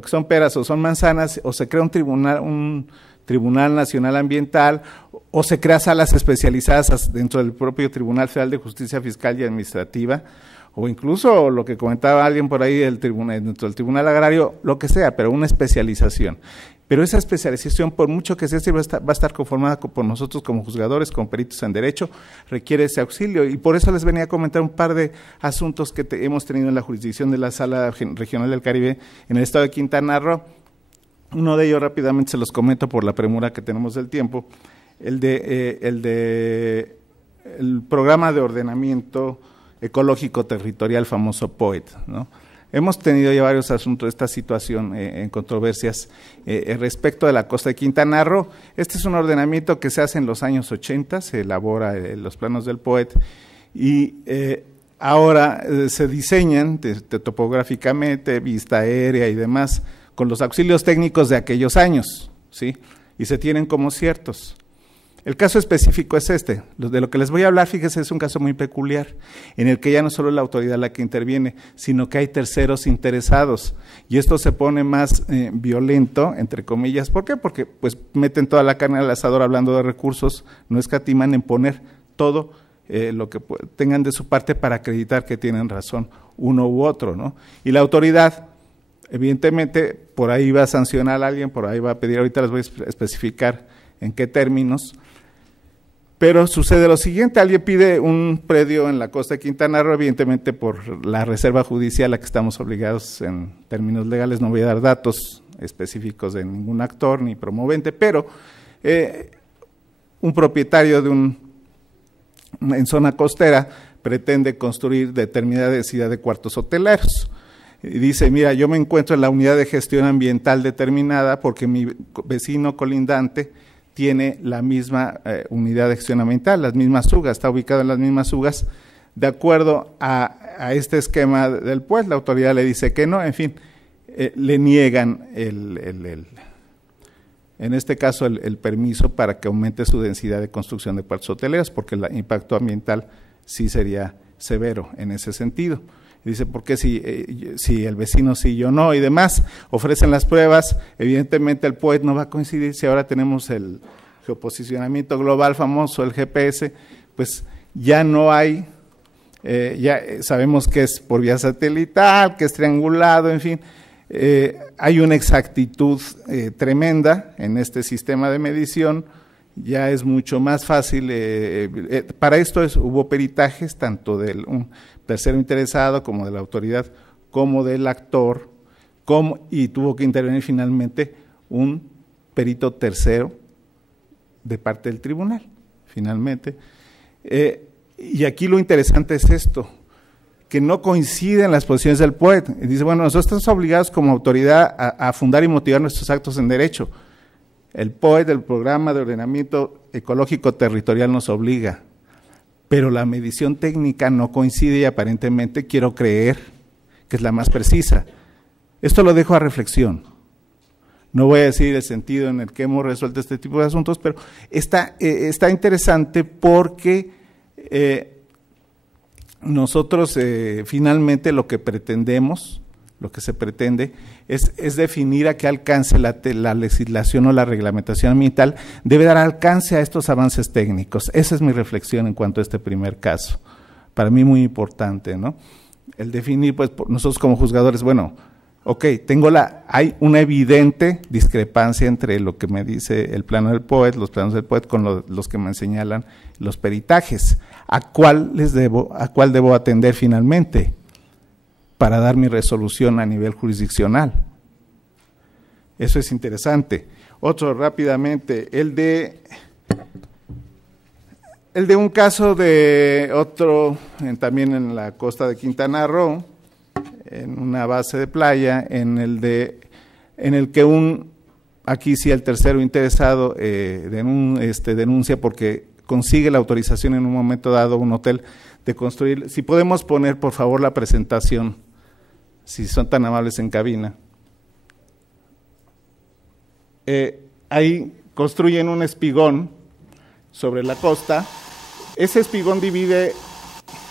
que son peras o son manzanas, o se crea un tribunal nacional ambiental, o se crea salas especializadas dentro del propio Tribunal Federal de Justicia Fiscal y Administrativa, o incluso lo que comentaba alguien por ahí dentro del Tribunal Agrario, lo que sea, pero una especialización. Pero esa especialización, por mucho que sea, va a estar conformada por nosotros como juzgadores, como peritos en derecho, requiere ese auxilio. Y por eso les venía a comentar un par de asuntos que hemos tenido en la jurisdicción de la Sala Regional del Caribe en el estado de Quintana Roo. Uno de ellos rápidamente se los comento por la premura que tenemos del tiempo, el programa de ordenamiento ecológico territorial, famoso POET, ¿no? Hemos tenido ya varios asuntos de esta situación en controversias respecto de la costa de Quintana Roo. Este es un ordenamiento que se hace en los años 80, se elabora los planos del POET y ahora se diseñan topográficamente, vista aérea y demás, con los auxilios técnicos de aquellos años, ¿sí? Y se tienen como ciertos. El caso específico es este, de lo que les voy a hablar, fíjese, es un caso muy peculiar, en el que ya no solo es la autoridad la que interviene, sino que hay terceros interesados, y esto se pone más violento, entre comillas. ¿Por qué? Porque pues meten toda la carne al asador hablando de recursos, no escatiman en poner todo lo que tengan de su parte para acreditar que tienen razón uno u otro, ¿no? Y la autoridad, evidentemente, por ahí va a sancionar a alguien, por ahí va a pedir, ahorita les voy a especificar en qué términos. Pero sucede lo siguiente: alguien pide un predio en la costa de Quintana Roo, evidentemente por la reserva judicial a que estamos obligados en términos legales, no voy a dar datos específicos de ningún actor ni promovente, pero un propietario en zona costera pretende construir determinada densidad de cuartos hoteleros. Y dice, mira, yo me encuentro en la unidad de gestión ambiental determinada porque mi vecino colindante tiene la misma unidad de gestión ambiental, las mismas UGAs, está ubicado en las mismas UGAs. De acuerdo a este esquema del POET, la autoridad le dice que no, en fin, le niegan en este caso el permiso para que aumente su densidad de construcción de cuartos hoteleros, porque el impacto ambiental sí sería severo en ese sentido. Dice, ¿por qué si el vecino sí, yo no? Y demás, ofrecen las pruebas, evidentemente el POET no va a coincidir. Si ahora tenemos el geoposicionamiento global famoso, el GPS, pues ya no hay, ya sabemos que es por vía satelital, que es triangulado, en fin, hay una exactitud tremenda en este sistema de medición. Ya es mucho más fácil, para esto hubo peritajes tanto del un tercero interesado como de la autoridad, como del actor, y tuvo que intervenir finalmente un perito tercero de parte del tribunal, finalmente. Y aquí lo interesante es esto, que no coinciden las posiciones del POET. Y dice, bueno, nosotros estamos obligados como autoridad a fundar y motivar nuestros actos en derecho. El POET, el Programa de Ordenamiento Ecológico Territorial, nos obliga, pero la medición técnica no coincide y aparentemente quiero creer que es la más precisa. Esto lo dejo a reflexión. No voy a decir el sentido en el que hemos resuelto este tipo de asuntos, pero está interesante porque nosotros finalmente lo que pretendemos, lo que se pretende es definir a qué alcance la legislación o la reglamentación ambiental debe dar alcance a estos avances técnicos. Esa es mi reflexión en cuanto a este primer caso, para mí muy importante, ¿no? el definir, pues nosotros como juzgadores, bueno, ok, hay una evidente discrepancia entre lo que me dice el plano del POET, los planos del POET, con los que me señalan los peritajes. ¿A cuál debo atender finalmente para dar mi resolución a nivel jurisdiccional? Eso es interesante. Otro rápidamente, el de un caso de otro, también en la costa de Quintana Roo, en una base de playa, en el que aquí sí el tercero interesado denuncia porque consigue la autorización en un momento dado un hotel de construir. Si podemos poner por favor la presentación, si son tan amables en cabina. Ahí construyen un espigón sobre la costa. Ese espigón divide,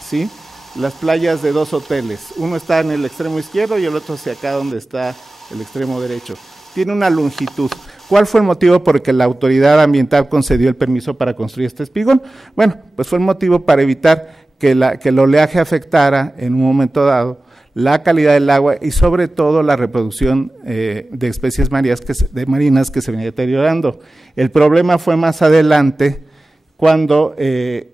¿sí?, las playas de dos hoteles. Uno está en el extremo izquierdo y el otro hacia acá donde está el extremo derecho. Tiene una longitud. ¿Cuál fue el motivo por el que la autoridad ambiental concedió el permiso para construir este espigón? Bueno, pues fue el motivo para evitar que el oleaje afectara en un momento dado la calidad del agua y sobre todo la reproducción de especies marinas que se venía deteriorando. El problema fue más adelante cuando el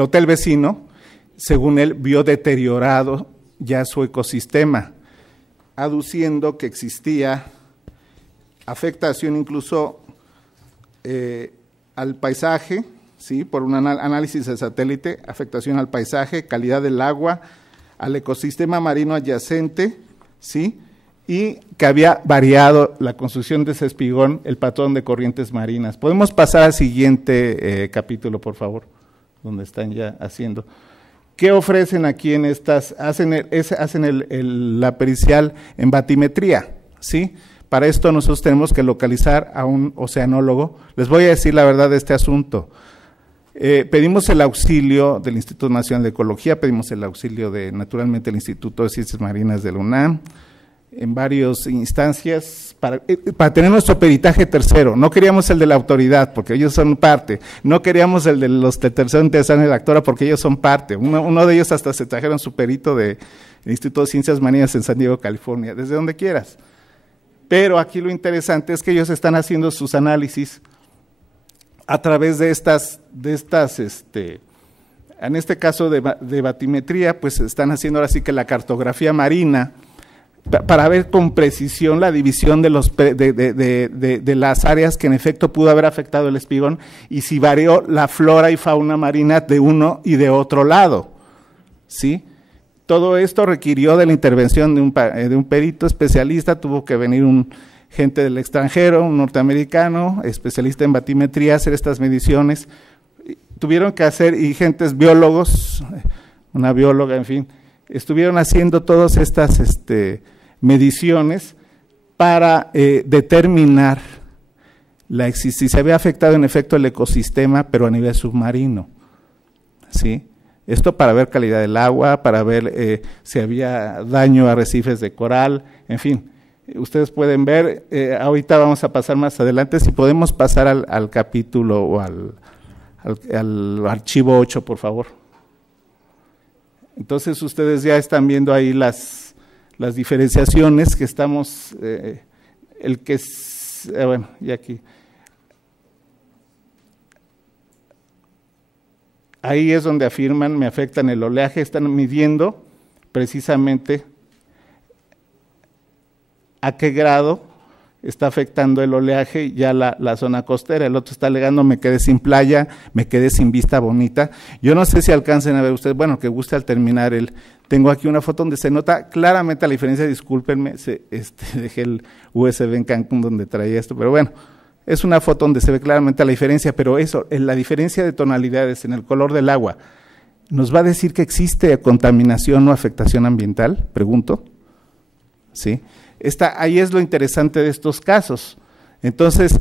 hotel vecino, según él, vio deteriorado ya su ecosistema, aduciendo que existía afectación incluso al paisaje, ¿sí?, por un análisis de satélite, afectación al paisaje, calidad del agua, al ecosistema marino adyacente, ¿sí?, y que había variado la construcción de ese espigón, el patrón de corrientes marinas. Podemos pasar al siguiente capítulo, por favor, donde están ya haciendo. ¿Qué ofrecen aquí en estas? Hacen la pericial en batimetría, ¿sí? Para esto nosotros tenemos que localizar a un oceanólogo. Les voy a decir la verdad de este asunto. Pedimos el auxilio del Instituto Nacional de Ecología, pedimos el auxilio naturalmente, el Instituto de Ciencias Marinas de la UNAM, en varias instancias, para tener nuestro peritaje tercero. No queríamos el de la autoridad, porque ellos son parte. No queríamos el de los de tercero interesado en la actora, porque ellos son parte. Uno de ellos hasta se trajeron su perito del Instituto de Ciencias Marinas en San Diego, California, desde donde quieras. Pero aquí lo interesante es que ellos están haciendo sus análisis a través de estas en este caso de batimetría, pues están haciendo ahora sí que la cartografía marina, para ver con precisión la división de las áreas que en efecto pudo haber afectado el espigón y si varió la flora y fauna marina de uno y de otro lado, ¿sí? Todo esto requirió de la intervención de un perito especialista, tuvo que venir gente del extranjero, un norteamericano, especialista en batimetría, hacer estas mediciones. Tuvieron que hacer, y gentes biólogos, una bióloga, en fin, estuvieron haciendo todas estas mediciones para determinar si se había afectado en efecto el ecosistema, pero a nivel submarino, ¿sí? Esto para ver calidad del agua, para ver si había daño a arrecifes de coral, en fin. Ustedes pueden ver, ahorita vamos a pasar más adelante, si podemos pasar al capítulo o al archivo 8, por favor. Entonces ustedes ya están viendo ahí las diferenciaciones que estamos, bueno, y aquí. Ahí es donde afirman, me afectan el oleaje, están midiendo precisamente a qué grado está afectando el oleaje ya la zona costera. El otro está alegando, me quedé sin playa, me quedé sin vista bonita. Yo no sé si alcancen a ver ustedes, bueno, que guste al terminar tengo aquí una foto donde se nota claramente la diferencia, discúlpenme, dejé el USB en Cancún donde traía esto, pero bueno, es una foto donde se ve claramente la diferencia, pero eso, la diferencia de tonalidades en el color del agua, ¿nos va a decir que existe contaminación o afectación ambiental? Pregunto, ¿sí? Ahí es lo interesante de estos casos. Entonces,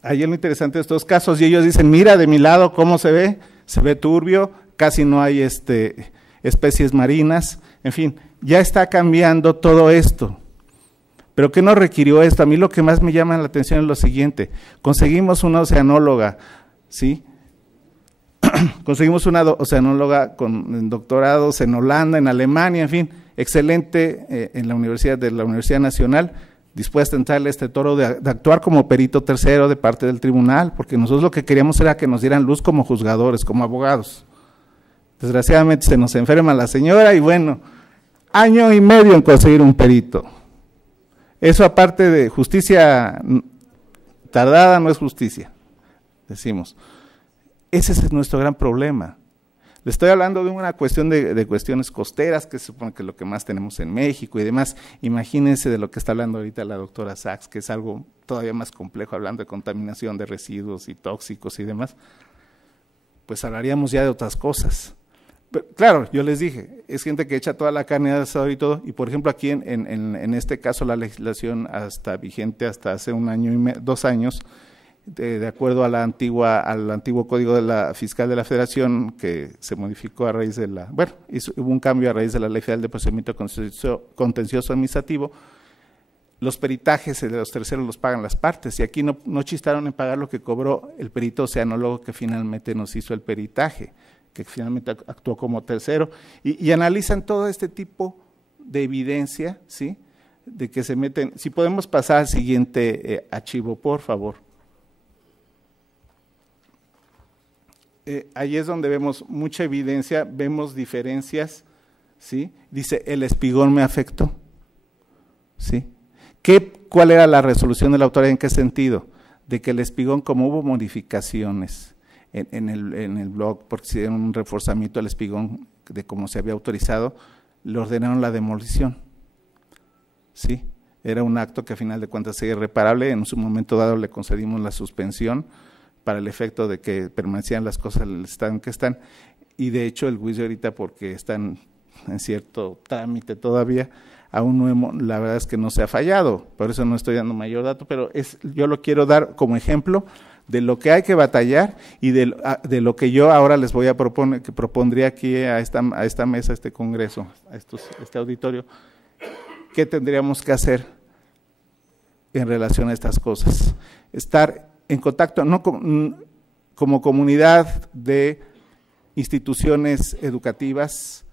ahí es lo interesante de estos casos, y ellos dicen, mira de mi lado cómo se ve turbio, casi no hay especies marinas, en fin, ya está cambiando todo esto. ¿Pero qué nos requirió esto? A mí lo que más me llama la atención es lo siguiente, conseguimos una oceanóloga, ¿sí? conseguimos una oceanóloga con doctorados en Holanda, en Alemania, en fin, excelente en la Universidad Nacional, dispuesta a entrarle este toro de actuar como perito tercero de parte del tribunal, porque nosotros lo que queríamos era que nos dieran luz como juzgadores, como abogados. Desgraciadamente se nos enferma la señora y bueno, 1 año y medio en conseguir un perito. Eso aparte de justicia tardada no es justicia, decimos. Ese es nuestro gran problema. Le estoy hablando de una cuestión de cuestiones costeras, que se supone que es lo que más tenemos en México y demás. Imagínense de lo que está hablando ahorita la doctora Sachs, que es algo todavía más complejo, hablando de contaminación de residuos y tóxicos y demás. Pues hablaríamos ya de otras cosas. Pero, claro, yo les dije, es gente que echa toda la carne al asador y todo, y por ejemplo aquí en este caso la legislación vigente hasta hace 1 año y 2 años, de acuerdo a al antiguo Código de la Fiscal de la Federación, que se modificó a raíz de hubo un cambio a raíz de la Ley Federal de Procedimiento Contencioso Administrativo. Los peritajes de los terceros los pagan las partes, y aquí no chistaron en pagar lo que cobró el perito oceanólogo que finalmente nos hizo el peritaje, que finalmente actuó como tercero, y analizan todo este tipo de evidencia, ¿sí? De que se meten. Si podemos pasar al siguiente archivo, por favor. Ahí es donde vemos mucha evidencia, vemos diferencias, ¿sí? Dice, el espigón me afectó, ¿sí? ¿Cuál era la resolución de la autoridad? ¿En qué sentido? De que el espigón, como hubo modificaciones en el blog, porque se dieron un reforzamiento al espigón de como se había autorizado, le ordenaron la demolición, ¿sí? Era un acto que a final de cuentas sería irreparable, en su momento dado le concedimos la suspensión, para el efecto de que permanecían las cosas en el estado en que están, y de hecho el juicio ahorita, porque están en cierto trámite todavía, aún la verdad es que no se ha fallado, por eso no estoy dando mayor dato, pero yo lo quiero dar como ejemplo de lo que hay que batallar y de lo que yo ahora les voy a proponer, que propondría aquí a esta mesa, a este congreso, a este auditorio, qué tendríamos que hacer en relación a estas cosas. Estar en contacto, no como comunidad de instituciones educativas,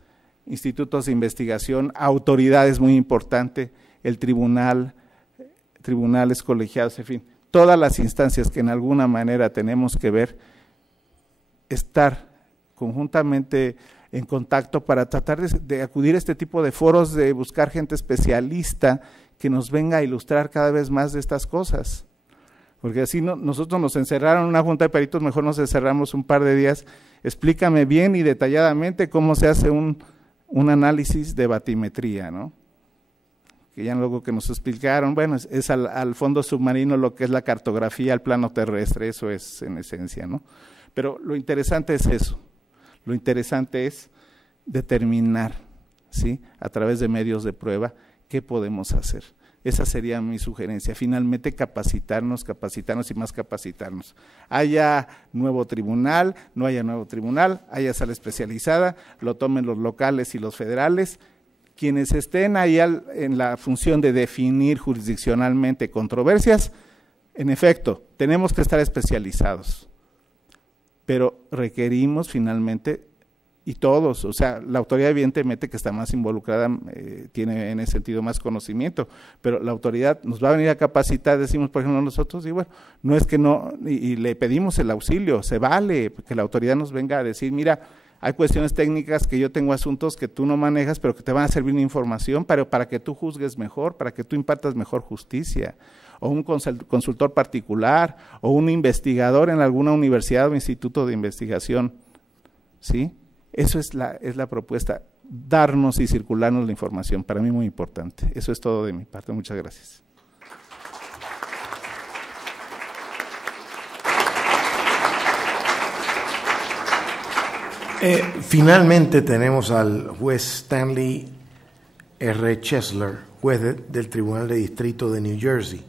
institutos de investigación, autoridades, muy importante, el tribunales colegiados, en fin, todas las instancias que en alguna manera tenemos que ver, estar conjuntamente en contacto para tratar de acudir a este tipo de foros, de buscar gente especialista que nos venga a ilustrar cada vez más de estas cosas. Porque así nosotros nos encerraron en una junta de peritos, mejor nos encerramos un par de días. Explícame bien y detalladamente cómo se hace un análisis de batimetría, ¿no? Que ya luego que nos explicaron, bueno, es al fondo submarino lo que es la cartografía al plano terrestre, eso es en esencia, ¿no? Pero lo interesante es eso, lo interesante es determinar, ¿sí? A través de medios de prueba, qué podemos hacer. Esa sería mi sugerencia, finalmente capacitarnos y más capacitarnos. Haya nuevo tribunal, no haya nuevo tribunal, haya sala especializada, lo tomen los locales y los federales, quienes estén ahí en la función de definir jurisdiccionalmente controversias, en efecto, tenemos que estar especializados, pero requerimos finalmente, y todos, o sea, la autoridad evidentemente que está más involucrada, tiene en ese sentido más conocimiento, pero la autoridad nos va a venir a capacitar, decimos por ejemplo nosotros, y bueno, no es que no, y le pedimos el auxilio, se vale que la autoridad nos venga a decir, mira, hay cuestiones técnicas que yo tengo asuntos que tú no manejas, pero que te van a servir de información para que tú juzgues mejor, para que tú impartas mejor justicia, o un consultor particular, o un investigador en alguna universidad o instituto de investigación, ¿sí? Eso es la propuesta, darnos y circularnos la información, para mí muy importante. Eso es todo de mi parte, muchas gracias. Finalmente tenemos al juez Stanley R. Chesler, juez del Tribunal de Distrito de New Jersey,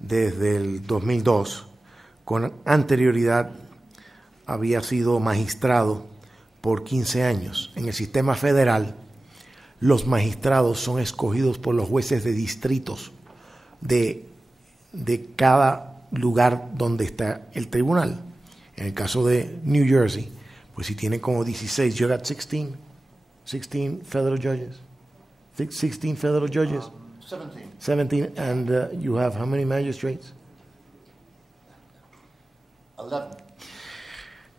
desde el 2002. Con anterioridad había sido magistrado por 15 años. En el sistema federal, los magistrados son escogidos por los jueces de distritos de cada lugar donde está el tribunal. En el caso de New Jersey, Pues si tiene como 16, you got 16 federal judges? 16 federal judges? 17, and you have how many magistrates? 11.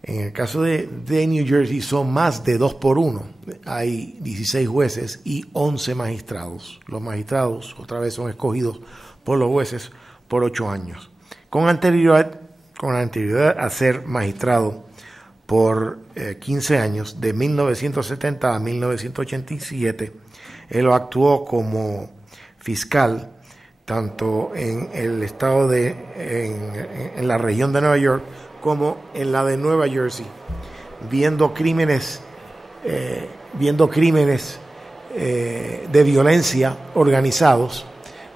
En el caso de New Jersey son más de 2 por 1. Hay 16 jueces y 11 magistrados. Los magistrados otra vez son escogidos por los jueces por 8 años. Con anterioridad a ser magistrado por 15 años, de 1970 a 1987, él actuó como fiscal tanto en el estado en la región de Nueva York como en la de Nueva Jersey, viendo crímenes de violencia organizados,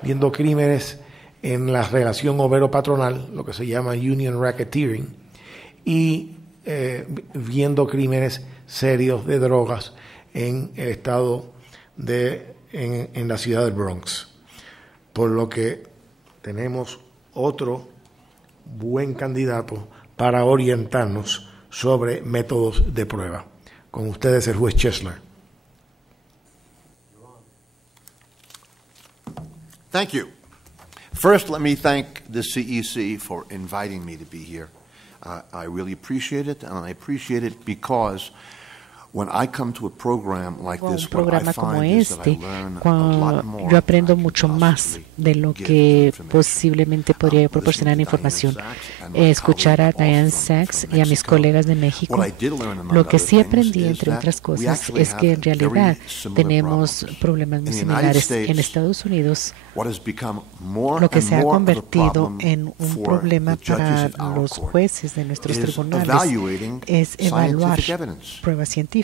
viendo crímenes en la relación obrero-patronal, lo que se llama union racketeering, y viendo crímenes serios de drogas en el estado en la ciudad del Bronx. Por lo que tenemos otro buen candidato para orientarnos sobre métodos de prueba. Con ustedes el juez Chesler. Thank you. First, let me thank the CEC for inviting me to be here. I really appreciate it, and I appreciate it because when I come to a program like this, what I find is that I learn a lot more. Yo aprendo mucho más de lo que posiblemente podría proporcionar información. Escuchar a Diane Sachs y a mis colegas de México, lo que sí aprendí, entre otras cosas, es que en realidad tenemos problemas muy similares en Estados Unidos. Lo que se ha convertido en un problema para los jueces de nuestros tribunales es evaluar pruebas científicas.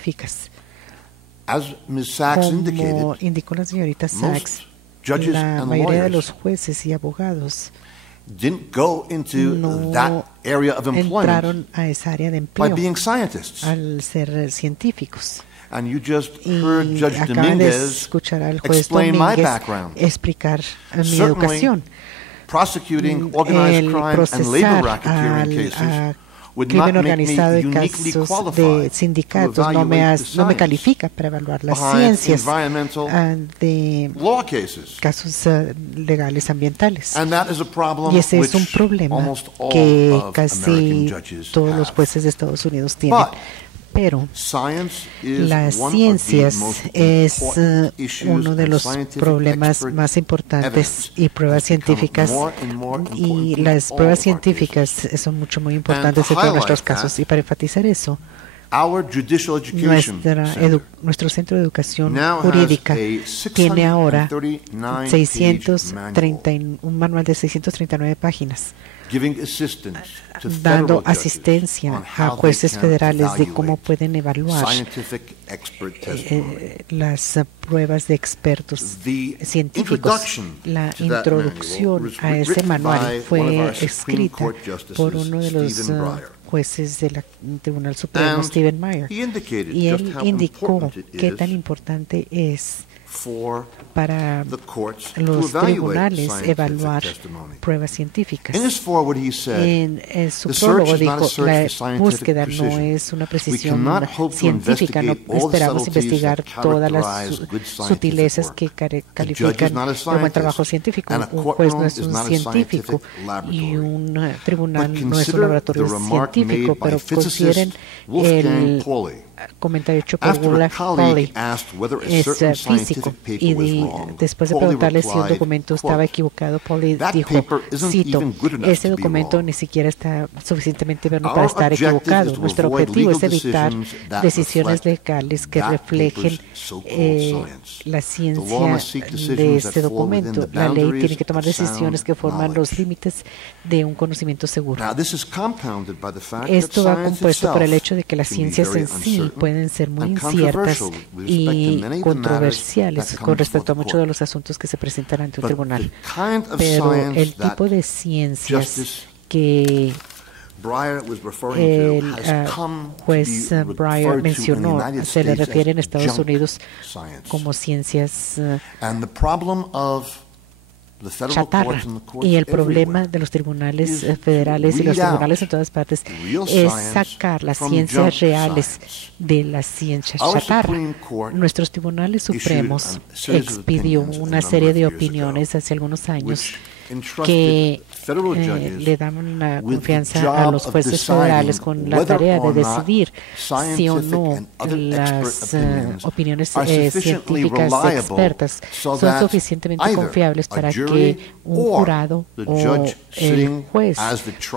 Como indicó la señorita Sachs, la mayoría de los jueces y abogados no entraron a esa área de empleo al ser científicos. Y acaban de escuchar al juez Domínguez explicar mi educación. El procesar al crimen organizado y casos de sindicatos no me califica para evaluar las ciencias de casos legales ambientales. Y ese es un problema que casi todos los jueces de Estados Unidos tienen. Pero las ciencias es uno de los problemas más importantes y pruebas científicas, y las pruebas científicas son muy importantes en todos nuestros casos. Y para enfatizar eso, nuestro centro de educación jurídica tiene ahora un manual de 639 páginas, dando asistencia a jueces federales de cómo pueden evaluar las pruebas de expertos científicos. La introducción a ese manual fue escrita por uno de los jueces del Tribunal Supremo, Stephen Meyer, y él indicó qué tan importante es para los tribunales evaluar pruebas científicas. En su prólogo dijo, la búsqueda no es una precisión científica, no esperamos investigar todas las sutilezas que califican de buen trabajo científico. Un juez no es un científico y un tribunal no es un laboratorio científico, pero consideren el comentario hecho por William Foley, es físico, y después de preguntarle si un documento estaba equivocado, Foley dijo, cito, ese documento ni siquiera está suficientemente bueno para estar equivocado. Nuestro objetivo es evitar decisiones legales que reflejen la ciencia de este documento. La ley tiene que tomar decisiones que forman los límites de un conocimiento seguro. Esto va compuesto por el hecho de que las ciencias en sí pueden ser muy inciertas y controversiales con respecto a muchos de los asuntos que se presentan ante un tribunal. Pero el tipo de ciencias que el juez Breyer mencionó se le refiere en Estados Unidos como ciencias chatarra. Y el problema de los tribunales federales y los tribunales en todas partes es sacar las ciencias reales de las ciencias chatarra. Nuestros tribunales supremos expidió una serie de opiniones hace algunos años que le dan la confianza a los jueces federales con la tarea de decidir si o no las opiniones científicas expertas son suficientemente confiables para que un jurado o el juez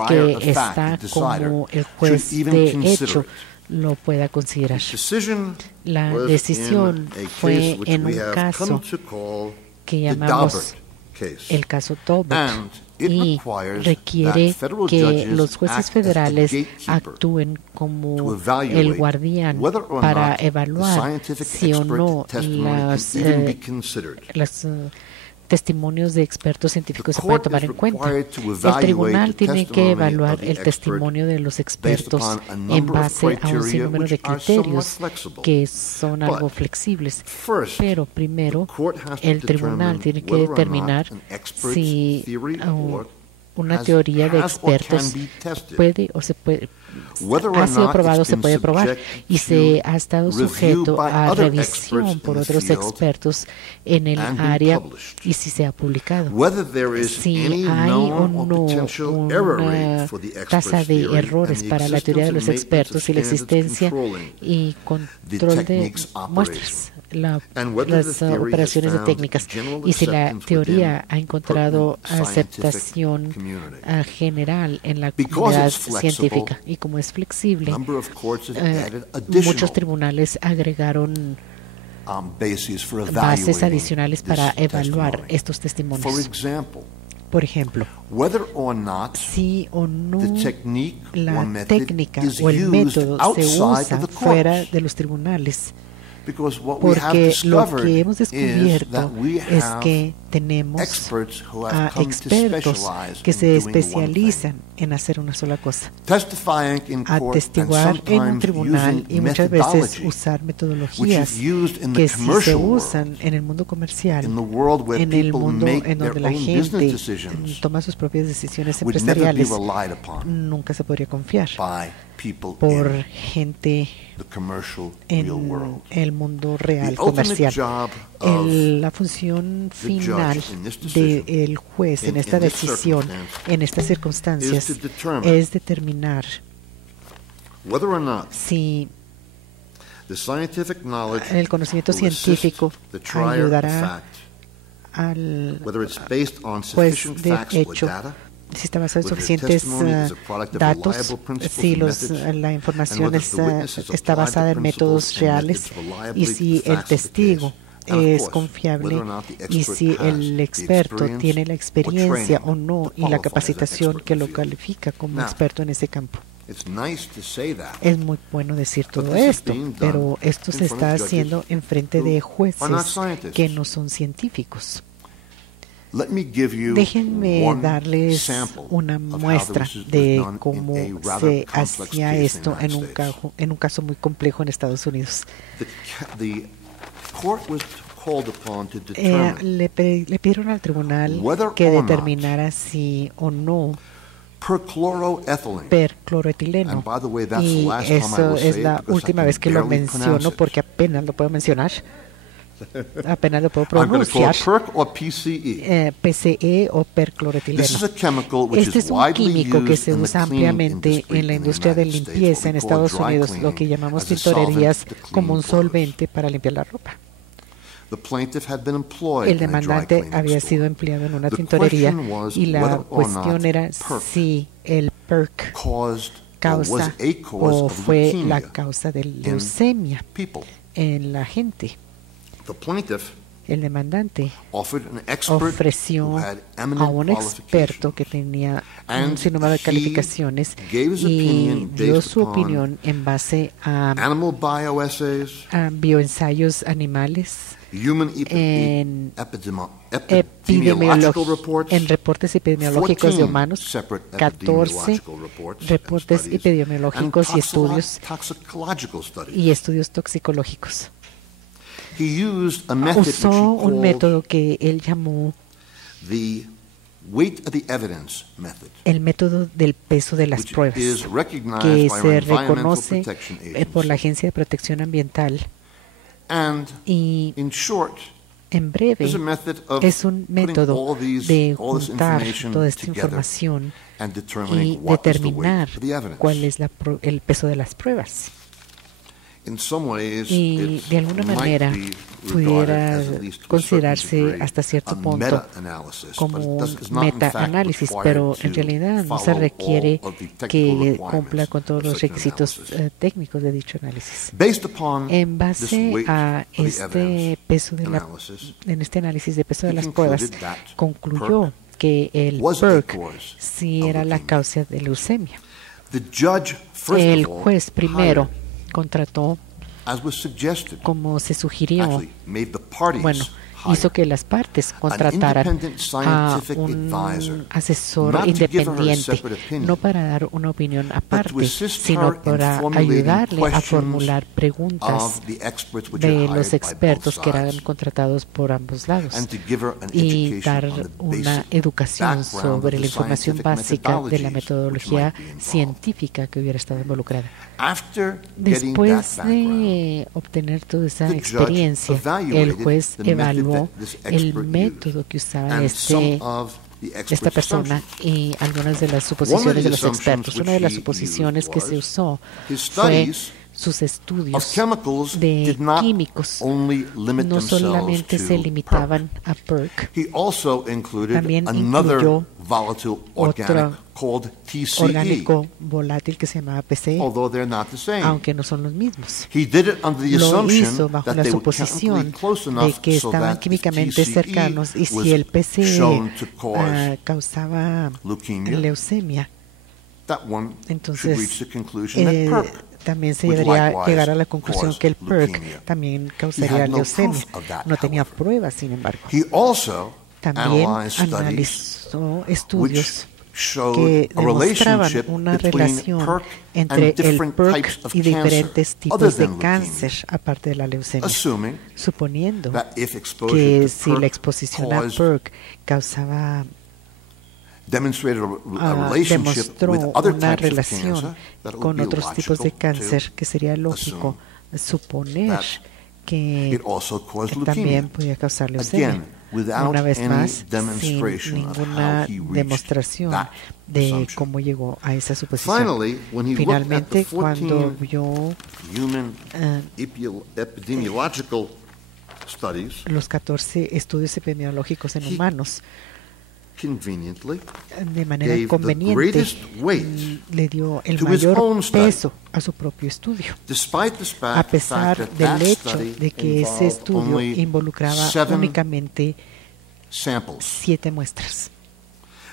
que está como el juez de hecho lo pueda considerar. La decisión fue en un caso que llamamos el caso Daubert y requiere que los jueces federales actúen como el guardián para evaluar si o no las testimonios de expertos científicos se pueden tomar en cuenta. El tribunal tiene que evaluar el testimonio de los expertos en base a un sinnúmero de criterios que son algo flexibles. Pero primero, el tribunal tiene que determinar si una teoría de expertos puede o se puede ha sido probado, se puede probar y se ha estado sujeto a revisión por otros expertos en el área y si se ha publicado. Si hay o no una tasa de errores para la teoría de los expertos y la existencia y control de muestras, las operaciones de técnicas, y si la teoría ha encontrado aceptación general en la comunidad científica. Y como es flexible, muchos tribunales agregaron bases adicionales para evaluar estos testimonios. Por ejemplo, si o no la técnica o el método se usa fuera de los tribunales. Porque lo que hemos descubierto es que tenemos a expertos que se especializan en hacer una sola cosa, atestiguar en un tribunal y muchas veces usar metodologías que sí se usan en el mundo comercial, en el mundo en donde la gente toma sus propias decisiones empresariales. Nunca se podría confiar por gente en el mundo real comercial. La función final del juez en esta decisión, en estas circunstancias, es determinar si el conocimiento científico ayudará al juez de hecho, si está basado en suficientes datos, si la información está basada en métodos reales y si el testigo es confiable y si el experto tiene la experiencia o no y la capacitación que lo califica como experto en ese campo. Es muy bueno decir todo esto, pero esto se está haciendo en frente de jueces que no son científicos. Déjenme darles una muestra de cómo se hacía esto en un caso muy complejo en Estados Unidos. Le pidieron al tribunal que determinara si o no percloroetileno. Y eso es la última vez que lo menciono porque apenas lo puedo mencionar. Apenas lo puedo pronunciar. PCE o percloroetileno. Este es un químico que se usa ampliamente en la industria de limpieza en Estados Unidos, lo que llamamos tintorerías, como un solvente para limpiar la ropa. El demandante había sido empleado en una tintorería y la cuestión era si el PERC causa o fue la causa de leucemia en la gente. El demandante ofreció a un experto que tenía un sinnúmero de calificaciones y dio su opinión en base a bioensayos animales, en reportes epidemiológicos de humanos, 14 reportes epidemiológicos y estudios toxicológicos. Usó un método que él llamó el método del peso de las pruebas, que se reconoce por la Agencia de Protección Ambiental. Y en breve, es un método de juntar toda esta información y determinar cuál es el peso de las pruebas. Y de alguna manera pudiera considerarse hasta cierto punto como un meta-análisis, pero en realidad no se requiere que cumpla con todos los requisitos técnicos de dicho análisis. En base a este peso en este análisis de peso de las pruebas, concluyó que el PERC sí era la causa de leucemia. El juez primero contrató, como se sugirió, hizo que las partes contrataran a un asesor independiente, no para dar una opinión aparte, sino para ayudarle a formular preguntas de los expertos que eran contratados por ambos lados y dar una educación sobre la información básica de la metodología científica que hubiera estado involucrada. Después de obtener toda esa experiencia, el juez evaluó el método que usaba esta persona y algunas de las suposiciones de los expertos. Una de las suposiciones que se usó fue sus estudios de químicos. No solamente se limitaban a PERC, también incluyó otro orgánico volátil que se llamaba PCE, aunque no son los mismos. Lo hizo bajo la suposición de que estaban químicamente cercanos y si el PCE causaba leucemia, entonces también se debería llegar a la conclusión que el PERC también causaría leucemia. No tenía pruebas, sin embargo. También analizó estudios que demostraban una relación entre el PERC y diferentes tipos de cáncer, aparte de la leucemia, suponiendo que si la exposición a PERC causaba demostró una relación con otros tipos de cáncer, que sería lógico suponer que también podía causar leucemia. Una vez más, sin ninguna demostración de cómo llegó a esa suposición. Finalmente, cuando vio los 14 estudios epidemiológicos en humanos, de manera conveniente, le dio el mayor peso a su propio estudio, a pesar del hecho de que ese estudio involucraba únicamente 7 muestras.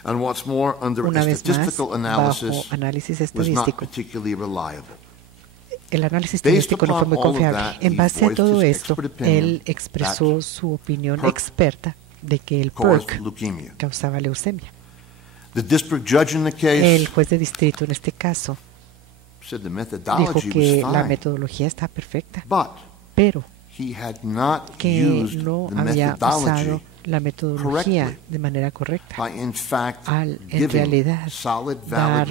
Una vez más, bajo análisis estadístico, el análisis estadístico no fue muy confiable. En base a todo esto, él expresó su opinión experta de que el PERC causaba leucemia. El juez de distrito en este caso dijo que la metodología está perfecta, pero que no había usado la metodología de manera correcta al en realidad dar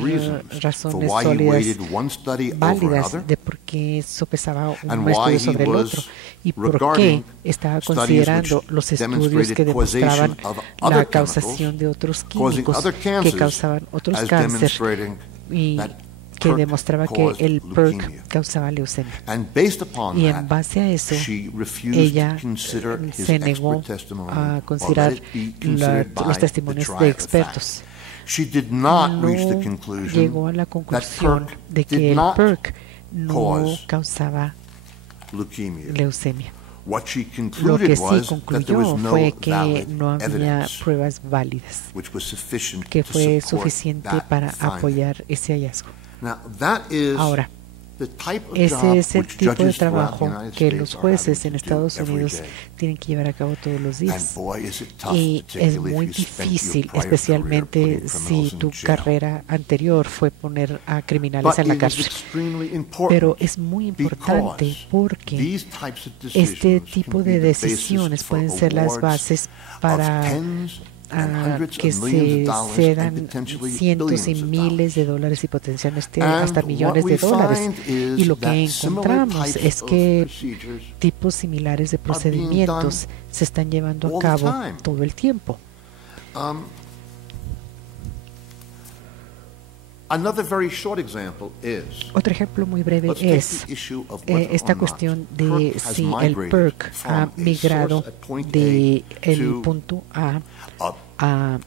razones sólidas, válidas de por qué sopesaba un estudio sobre el otro y por qué estaba considerando los estudios que demostraban la causación de otros químicos que causaban otros cánceres y que demostraba que el PERC causaba leucemia. Y en base a eso, ella se negó a considerar los testimonios de expertos. No llegó a la conclusión de que el PERC no causaba leucemia. Lo que sí concluyó fue que no había pruebas válidas, que fue suficiente para apoyar ese hallazgo. Ahora, ese es el tipo de trabajo que los jueces en Estados Unidos tienen que llevar a cabo todos los días. Y es muy difícil, especialmente si tu carrera anterior fue poner a criminales en la cárcel. Pero es muy importante porque este tipo de decisiones pueden ser las bases para que se cedan cientos y miles de dólares y potencialmente hasta millones de dólares. Y lo que encontramos es que tipos similares de procedimientos se están llevando a cabo todo el tiempo. Otro ejemplo muy breve es esta cuestión de si el PERC ha migrado del punto A a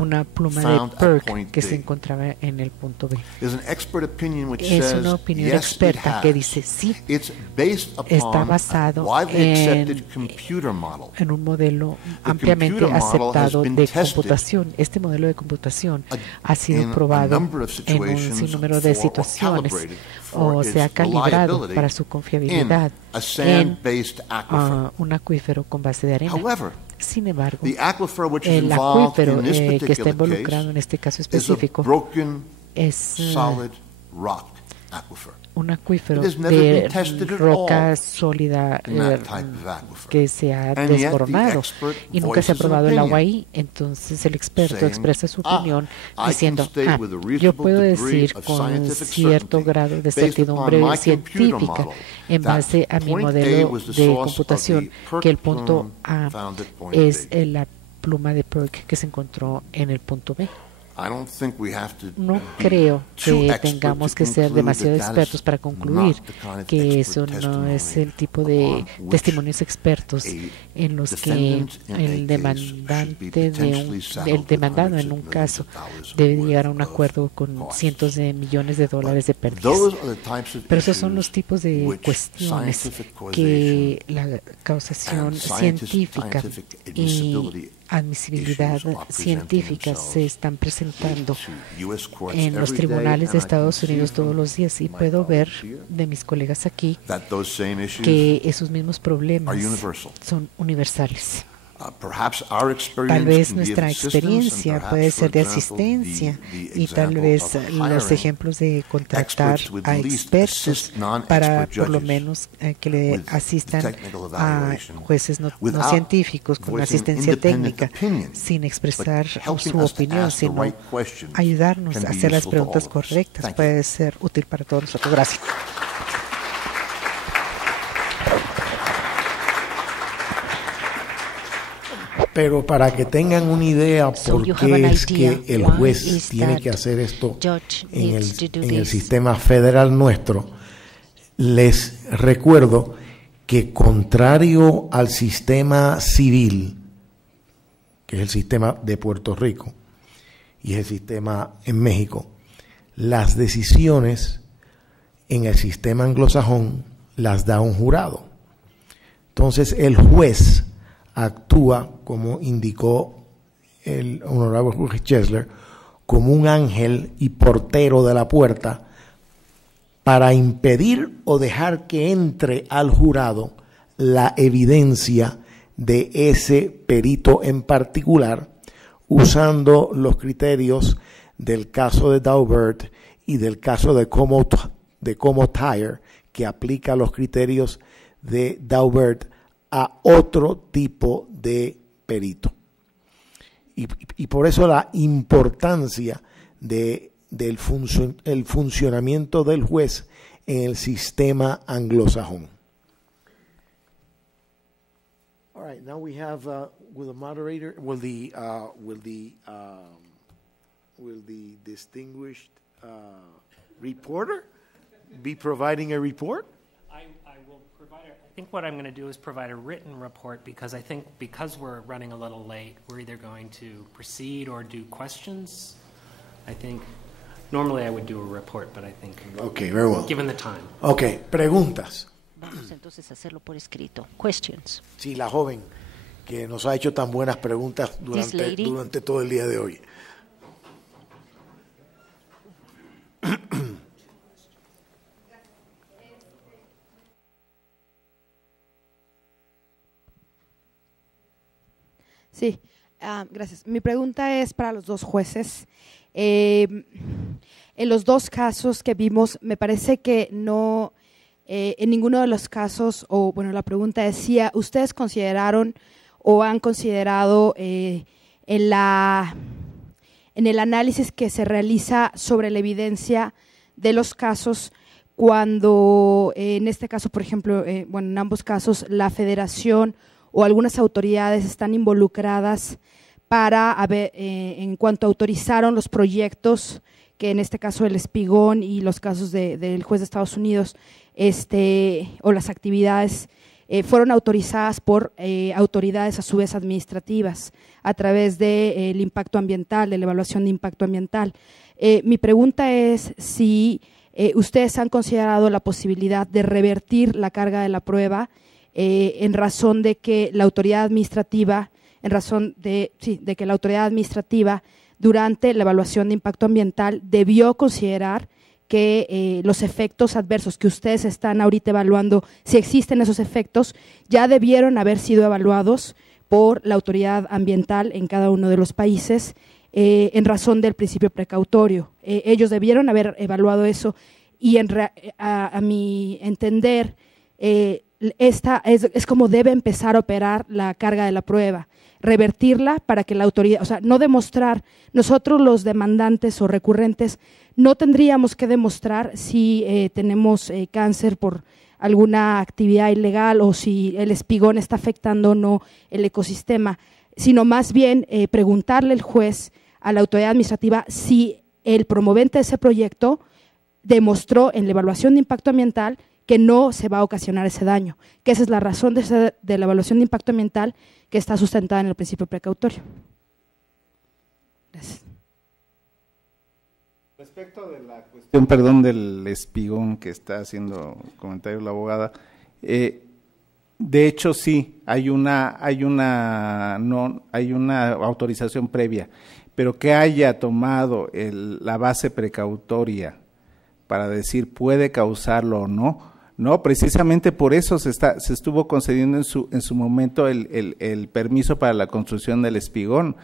una pluma de PERC que se encontraba en el punto B. Es una opinión experta que dice sí, está basado en un modelo ampliamente aceptado de computación. Este modelo de computación ha sido probado en un sinnúmero de situaciones o se ha calibrado para su confiabilidad en un acuífero con base de arena. Sin embargo, el acuífero que está involucrado en este caso específico es un acuífero de roca sólida que se ha desmoronado y nunca se ha probado el agua ahí. Entonces el experto expresa su opinión diciendo, yo puedo decir con cierto grado de certidumbre científica en base a mi modelo de computación que el punto A es la pluma de PERC que se encontró en el punto B. No creo que tengamos que ser demasiado expertos para concluir que eso no es el tipo de testimonios expertos en los que el demandado en un caso debe llegar a un acuerdo con cientos de millones de dólares de pérdidas. Pero esos son los tipos de cuestiones que la causación científica y admisibilidad científica se están presentando en los tribunales de Estados Unidos todos los días y puedo ver de mis colegas aquí que esos mismos problemas son universales. Tal vez nuestra experiencia puede ser de asistencia y tal vez los ejemplos de contratar a expertos para por lo menos que le asistan a jueces no científicos con asistencia técnica sin expresar su opinión, sino ayudarnos a hacer las preguntas correctas. Puede ser útil para todos nosotros. Gracias. Pero para que tengan una idea por qué es que el juez tiene que hacer esto en el sistema federal nuestro, les recuerdo que contrario al sistema civil, que es el sistema de Puerto Rico y es el sistema en México, las decisiones en el sistema anglosajón las da un jurado. Entonces el juez actúa, como indicó el honorable juez Chesler, como un ángel y portero de la puerta para impedir o dejar que entre al jurado la evidencia de ese perito en particular, usando los criterios del caso de Daubert y del caso de Como Tire, que aplica los criterios de Daubert a otro tipo de perito. Y por eso la importancia del funcionamiento del juez en el sistema anglosajón. All right, now we have will the moderator, will the distinguished reporter be providing a report? I think what I'm going to do is provide a written report because I think because we're running a little late, we're either going to proceed or do questions. I think normally I would do a report, but I think okay, very well. Given the time. Okay, preguntas. Vamos entonces a hacerlo por escrito. Questions. Sí, la joven que nos ha hecho tan buenas preguntas durante todo el día de hoy. Sí, gracias. Mi pregunta es para los dos jueces. En los dos casos que vimos, me parece que no, en ninguno de los casos, o bueno, la pregunta es si ustedes consideraron o han considerado en el análisis que se realiza sobre la evidencia de los casos cuando, en este caso, por ejemplo, en ambos casos, la federación o algunas autoridades están involucradas para en cuanto autorizaron los proyectos, que en este caso el Espigón y los casos del juez de Estados Unidos, o las actividades fueron autorizadas por autoridades a su vez administrativas a través del impacto ambiental, de la evaluación de impacto ambiental. Mi pregunta es si ustedes han considerado la posibilidad de revertir la carga de la prueba en razón de que la autoridad administrativa, que la autoridad administrativa durante la evaluación de impacto ambiental debió considerar que los efectos adversos que ustedes están ahorita evaluando, si existen esos efectos, ya debieron haber sido evaluados por la autoridad ambiental en cada uno de los países en razón del principio precautorio. Ellos debieron haber evaluado eso y a mi entender esta es como debe empezar a operar la carga de la prueba, revertirla para que la autoridad, o sea, no demostrar, nosotros los demandantes o recurrentes no tendríamos que demostrar si tenemos cáncer por alguna actividad ilegal o si el espigón está afectando o no el ecosistema, sino más bien preguntarle al juez a la autoridad administrativa si el promovente de ese proyecto demostró en la evaluación de impacto ambiental que no se va a ocasionar ese daño, que esa es la razón de la evaluación de impacto ambiental que está sustentada en el principio precautorio. Gracias. Respecto de la cuestión, del espigón que está haciendo comentario la abogada, de hecho sí, hay una autorización previa, pero que haya tomado la base precautoria para decir puede causarlo o no, precisamente por eso se estuvo concediendo en su momento el permiso para la construcción del espigón.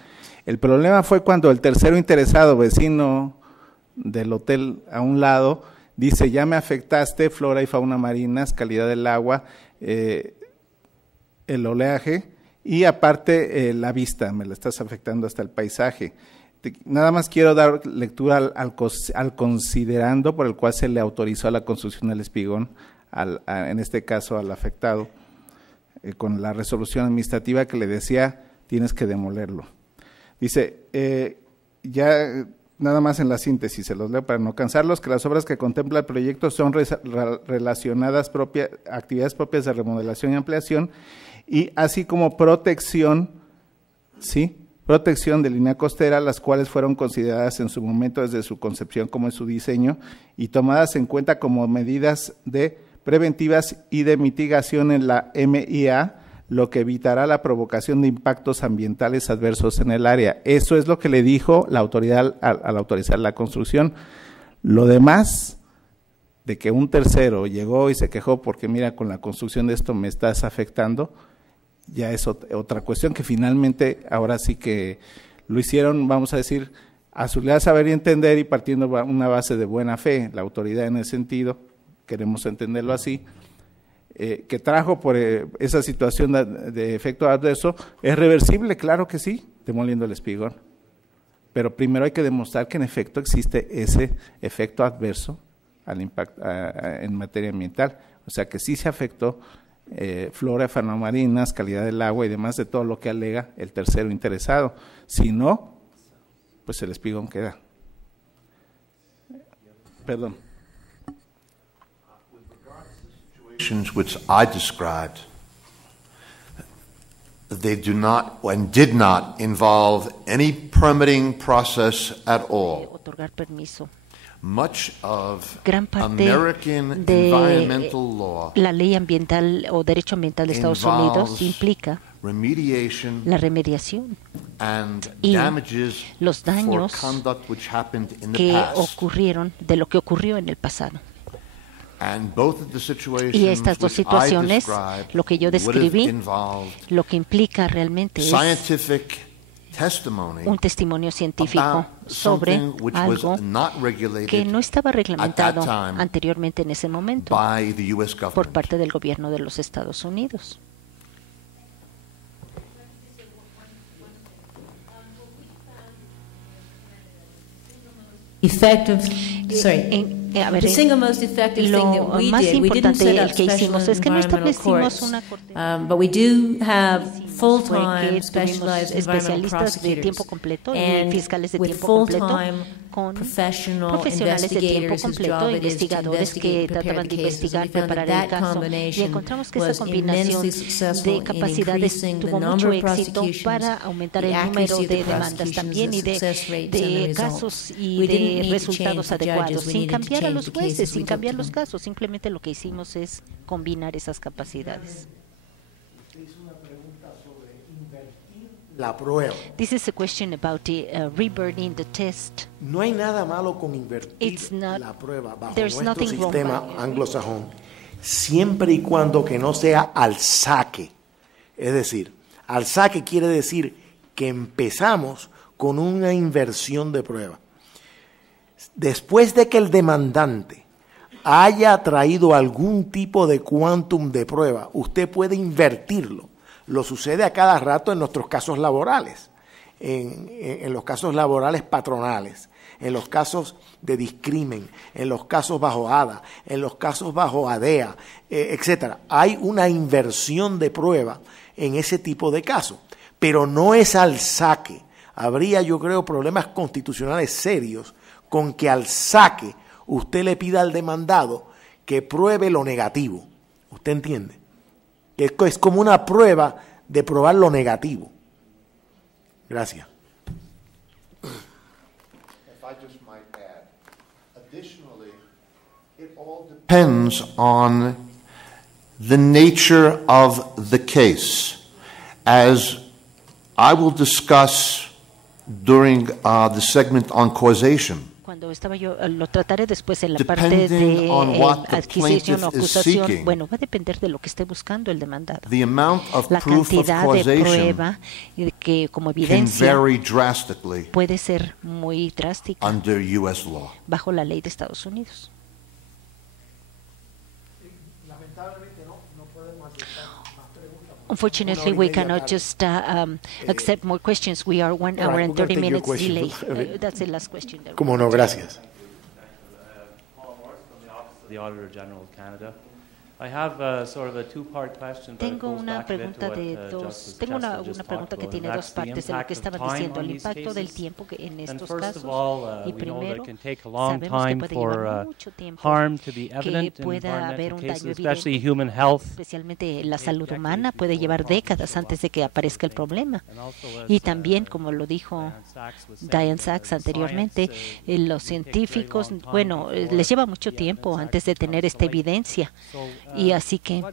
El problema fue cuando el tercero interesado, vecino del hotel a un lado, dice ya me afectaste flora y fauna marinas, calidad del agua, el oleaje y aparte la vista, me la estás afectando hasta el paisaje. Nada más quiero dar lectura al considerando por el cual se le autorizó la construcción del espigón, en este caso al afectado, con la resolución administrativa que le decía tienes que demolerlo. Dice, ya nada más en la síntesis, se los leo para no cansarlos, que las obras que contempla el proyecto son relacionadas actividades propias de remodelación y ampliación, y así como protección, ¿sí?, protección de línea costera, las cuales fueron consideradas en su momento desde su concepción como en su diseño y tomadas en cuenta como medidas preventivas y de mitigación en la MIA, lo que evitará la provocación de impactos ambientales adversos en el área. Eso es lo que le dijo la autoridad al autorizar la construcción. Lo demás, de que un tercero llegó y se quejó porque mira, con la construcción de esto me estás afectando, ya es otra cuestión que finalmente ahora sí que lo hicieron, vamos a decir, a su saber y entender y partiendo una base de buena fe, la autoridad en ese sentido, queremos entenderlo así, que trajo por esa situación de efecto adverso, ¿es reversible? Claro que sí, demoliendo el espigón, pero primero hay que demostrar que en efecto existe ese efecto adverso al impacto en materia ambiental, o sea que sí se afectó flora, fauna marinas, calidad del agua y demás de todo lo que alega el tercero interesado. Si no, pues el espigón queda. Perdón. Situations which I described, they do not and did not involve any permitting process at all. Otorgar permiso. Much of Gran parte American de environmental law la ley ambiental o derecho ambiental de Estados Unidos implica la remediación y los daños que ocurrieron de lo que ocurrió en el pasado. Y estas dos situaciones, lo que yo describí, lo que implica realmente es un testimonio científico sobre algo que no estaba reglamentado anteriormente en ese momento por parte del gobierno de los Estados Unidos. The single most effective thing that we did, we didn't set up special environmental courts, but we do have full-time specialized environmental prosecutors and with full-time professional investigators whose job it is to investigate and prepare the cases. We found that combination was immensely successful in increasing the number of prosecutions, the accuracy of the prosecutions, the success rates, and the results. We didn't need to change the judges, we needed to change the cases we took to them. Simplemente lo que hicimos es combinar esas capacidades. La prueba. This is a question about reburning the test. No hay nada malo con invertir la prueba bajo nuestro sistema anglosajón, siempre y cuando que no sea al saque. Es decir, al saque quiere decir que empezamos con una inversión de prueba. Después de que el demandante haya traído algún tipo de quantum de prueba, usted puede invertirlo. Lo sucede a cada rato en nuestros casos laborales, en los casos laborales patronales, en los casos de discrimen, en los casos bajo ADA, en los casos bajo ADEA, etc. Hay una inversión de prueba en ese tipo de casos, pero no es al saque. Habría, yo creo, problemas constitucionales serios con que al saque usted le pida al demandado que pruebe lo negativo. ¿Usted entiende? Es como una prueba de probar lo negativo. Gracias. If I just might add, additionally, it all depends on the nature of the case. As I will discuss during the segment on causation, cuando estaba yo, lo trataré después en la parte de adquisición o acusación. Bueno, va a depender de lo que esté buscando el demandado. La cantidad de prueba que como evidencia puede ser muy drástica bajo la ley de Estados Unidos. Unfortunately, we cannot just accept more questions. We are 1 hour and 30 minutes delayed. That's the last question. Como no, gracias. Paul Morris from the Office of the Auditor General of Canada. I have sort of a two-part question, but tengo una pregunta que tiene dos partes de lo que estaban diciendo, el impacto del tiempo que en estos casos. Y primero, sabemos que puede llevar mucho tiempo que pueda haber un daño evidente, especialmente la salud humana, puede llevar décadas antes de que aparezca el problema. Y también, como lo dijo Diane Sachs anteriormente, los científicos, bueno, les lleva mucho tiempo antes de tener esta evidencia. Y así que,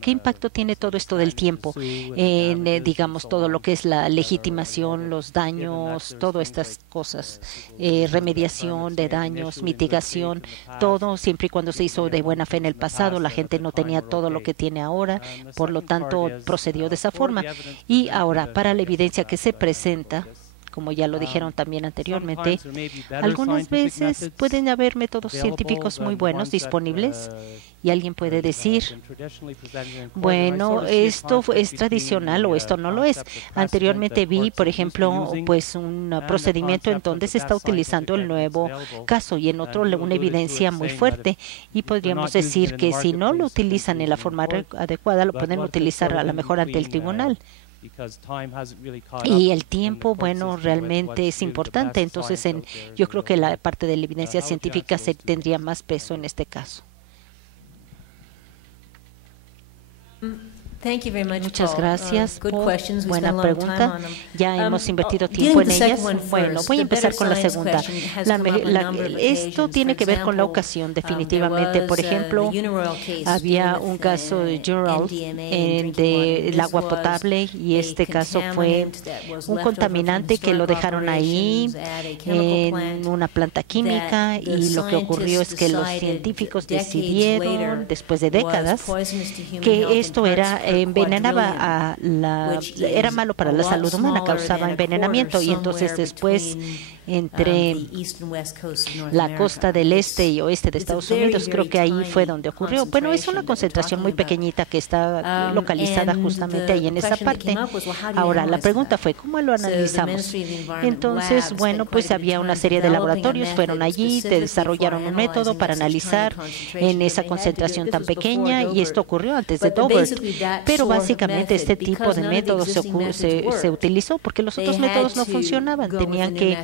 ¿qué impacto tiene todo esto del tiempo en, digamos, todo lo que es la legitimación, los daños, todas estas cosas, remediación de daños, mitigación, todo, siempre y cuando se hizo de buena fe en el pasado, la gente no tenía todo lo que tiene ahora, por lo tanto procedió de esa forma. Y ahora, para la evidencia que se presenta, como ya lo dijeron también anteriormente, algunas veces pueden haber métodos científicos muy buenos disponibles y alguien puede decir, bueno, esto es tradicional o esto no lo es. Anteriormente vi, por ejemplo, pues un procedimiento en donde se está utilizando el nuevo caso y en otro una evidencia muy fuerte y podríamos decir que si no lo utilizan en la forma adecuada, lo pueden utilizar a lo mejor ante el tribunal. Y el tiempo, bueno, realmente es importante. Entonces, yo creo que la parte de la evidencia científica tendría más peso en este caso. Thank you very much, Muchas gracias, Paul. Buena pregunta. Ya hemos invertido tiempo en ellas. Bueno, voy a empezar con la segunda. Esto tiene que ver con la ocasión, definitivamente. Por ejemplo, había un caso de General del agua potable y este caso fue un contaminante que lo dejaron ahí en una planta química y lo que ocurrió es que los científicos decidieron, después de décadas, que esto era envenenaba era malo para la salud humana, causaba envenenamiento, y entonces después entre la costa del este y oeste de Estados Unidos, creo que ahí fue donde ocurrió. Bueno, es una concentración muy pequeñita que está localizada justamente ahí en esa parte. Ahora, la pregunta fue, ¿cómo lo analizamos? Entonces, bueno, pues había una serie de laboratorios, fueron allí, desarrollaron un método para analizar en esa concentración tan pequeña, y esto ocurrió antes de Daubert. Pero básicamente este tipo de método se utilizó porque los otros métodos no funcionaban. Tenían que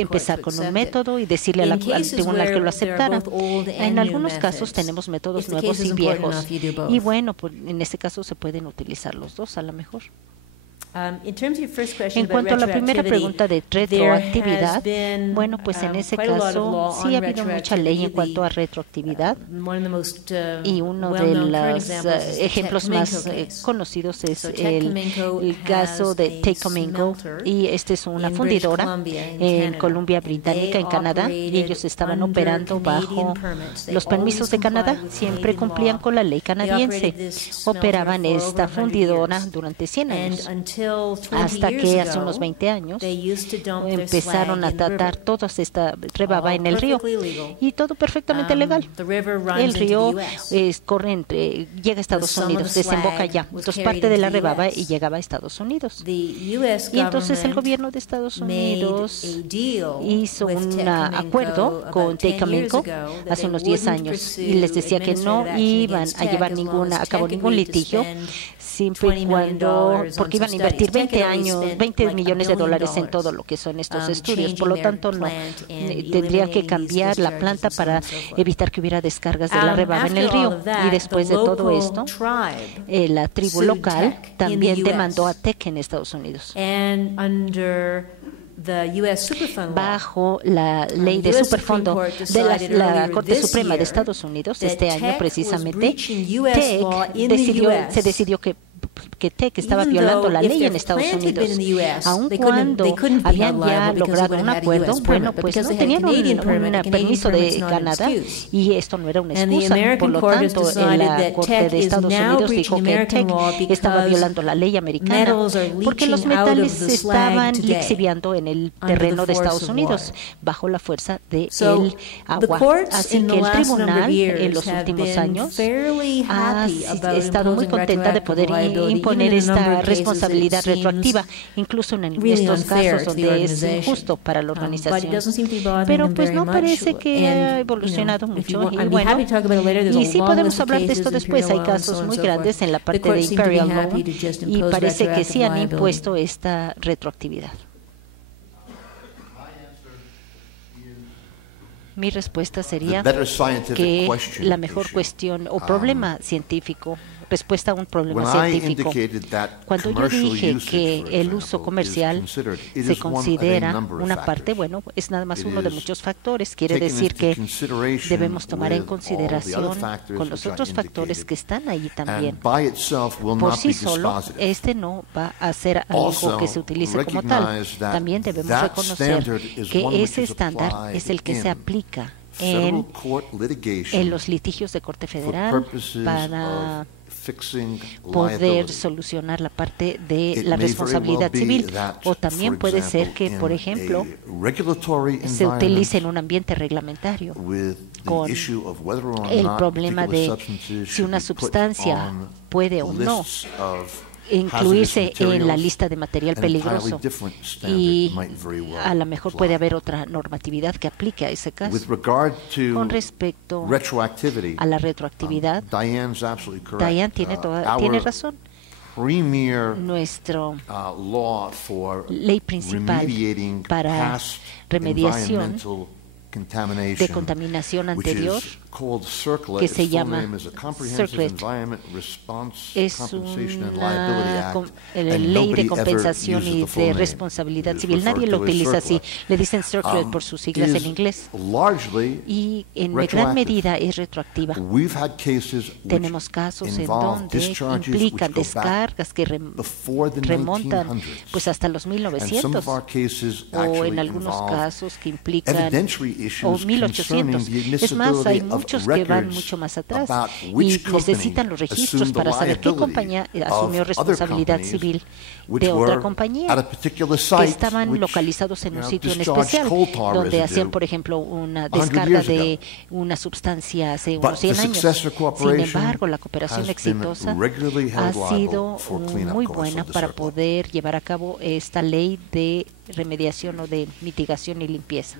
empezar con un método y decirle al tribunal que lo aceptara. En algunos casos tenemos métodos nuevos y viejos, y bueno, pues en este caso se pueden utilizar los dos a lo mejor. En cuanto a la primera pregunta de retroactividad, bueno, pues en ese caso sí ha habido mucha ley en cuanto a retroactividad, y uno de los ejemplos más conocidos es el caso de Tacomingo, y este es una fundidora en Columbia Británica, en Canadá, y ellos estaban operando bajo los permisos de Canadá, siempre cumplían con la ley canadiense, operaban esta fundidora durante 100 años. Hasta que hace unos 20 años empezaron a tratar toda esta rebaba en el río, y todo perfectamente legal. El río llega a Estados Unidos, desemboca allá, entonces parte de la rebaba y llegaba a Estados Unidos. Y entonces el gobierno de Estados Unidos hizo un acuerdo con Tacomingo hace unos 10 años, y les decía que no iban a llevar a cabo ningún litigio, siempre y cuando, porque iban a invertir 20 millones de dólares en todo lo que son estos estudios. Por lo tanto, no tendrían que cambiar la planta para evitar que hubiera descargas de la rebaba en el río. Y después de todo esto, la tribu local también demandó a TEC en Estados Unidos. Bajo la ley de Superfondo de la Corte Suprema de Estados Unidos, este año precisamente, se decidió que TEC estaba violando la ley en Estados Unidos, aun cuando habían ya logrado un acuerdo. Bueno, pues no tenían un permiso de Canadá, y esto no era una excusa. Por lo tanto, la Corte de Estados Unidos dijo que TEC estaba violando la ley americana porque los metales estaban lixiviando en el terreno de Estados Unidos bajo la fuerza del agua. Así que el tribunal en los últimos años ha estado muy contenta de poder imponer esta responsabilidad retroactiva, incluso en estos casos donde es injusto para la organización. Pero pues no parece que ha evolucionado mucho, y bueno, y sí podemos hablar de esto después. Hay casos muy grandes en la parte de Imperial Loan, y parece que sí han impuesto esta retroactividad. Mi respuesta sería que la mejor cuestión o problema científico, respuesta a un problema científico. Cuando yo dije que el uso comercial se considera una parte, bueno, es nada más uno de muchos factores. Quiere decir que debemos tomar en consideración con los otros factores que están ahí también. Por sí solo, este no va a ser algo que se utilice como tal. También debemos reconocer que ese estándar es el que se aplica en los litigios de Corte Federal para poder solucionar la parte de la responsabilidad civil, o también puede ser que, por ejemplo, se utilice en un ambiente reglamentario con el problema de si una sustancia puede o no incluirse en la lista de material peligroso, y a lo mejor puede haber otra normatividad que aplique a ese caso. Con respecto a la retroactividad, Diane tiene razón. Nuestra ley principal para remediación de contaminación anterior, que se llama CERCLET, es una ley de compensación y de responsabilidad civil. Nadie lo utiliza así, le dicen CERCLET por sus siglas en inglés, y en gran medida es retroactiva. Tenemos casos en donde implican descargas que remontan pues hasta los 1900, o en algunos casos que implican o 1800. Es más, hay muchos que van mucho más atrás y necesitan los registros para saber qué compañía asumió responsabilidad civil de otra compañía, que estaban localizados en un sitio en especial, donde hacían, por ejemplo, una descarga de una sustancia hace unos 100 años. Sin embargo, la cooperación exitosa ha sido muy buena para poder llevar a cabo esta ley de remediación o de mitigación y limpieza.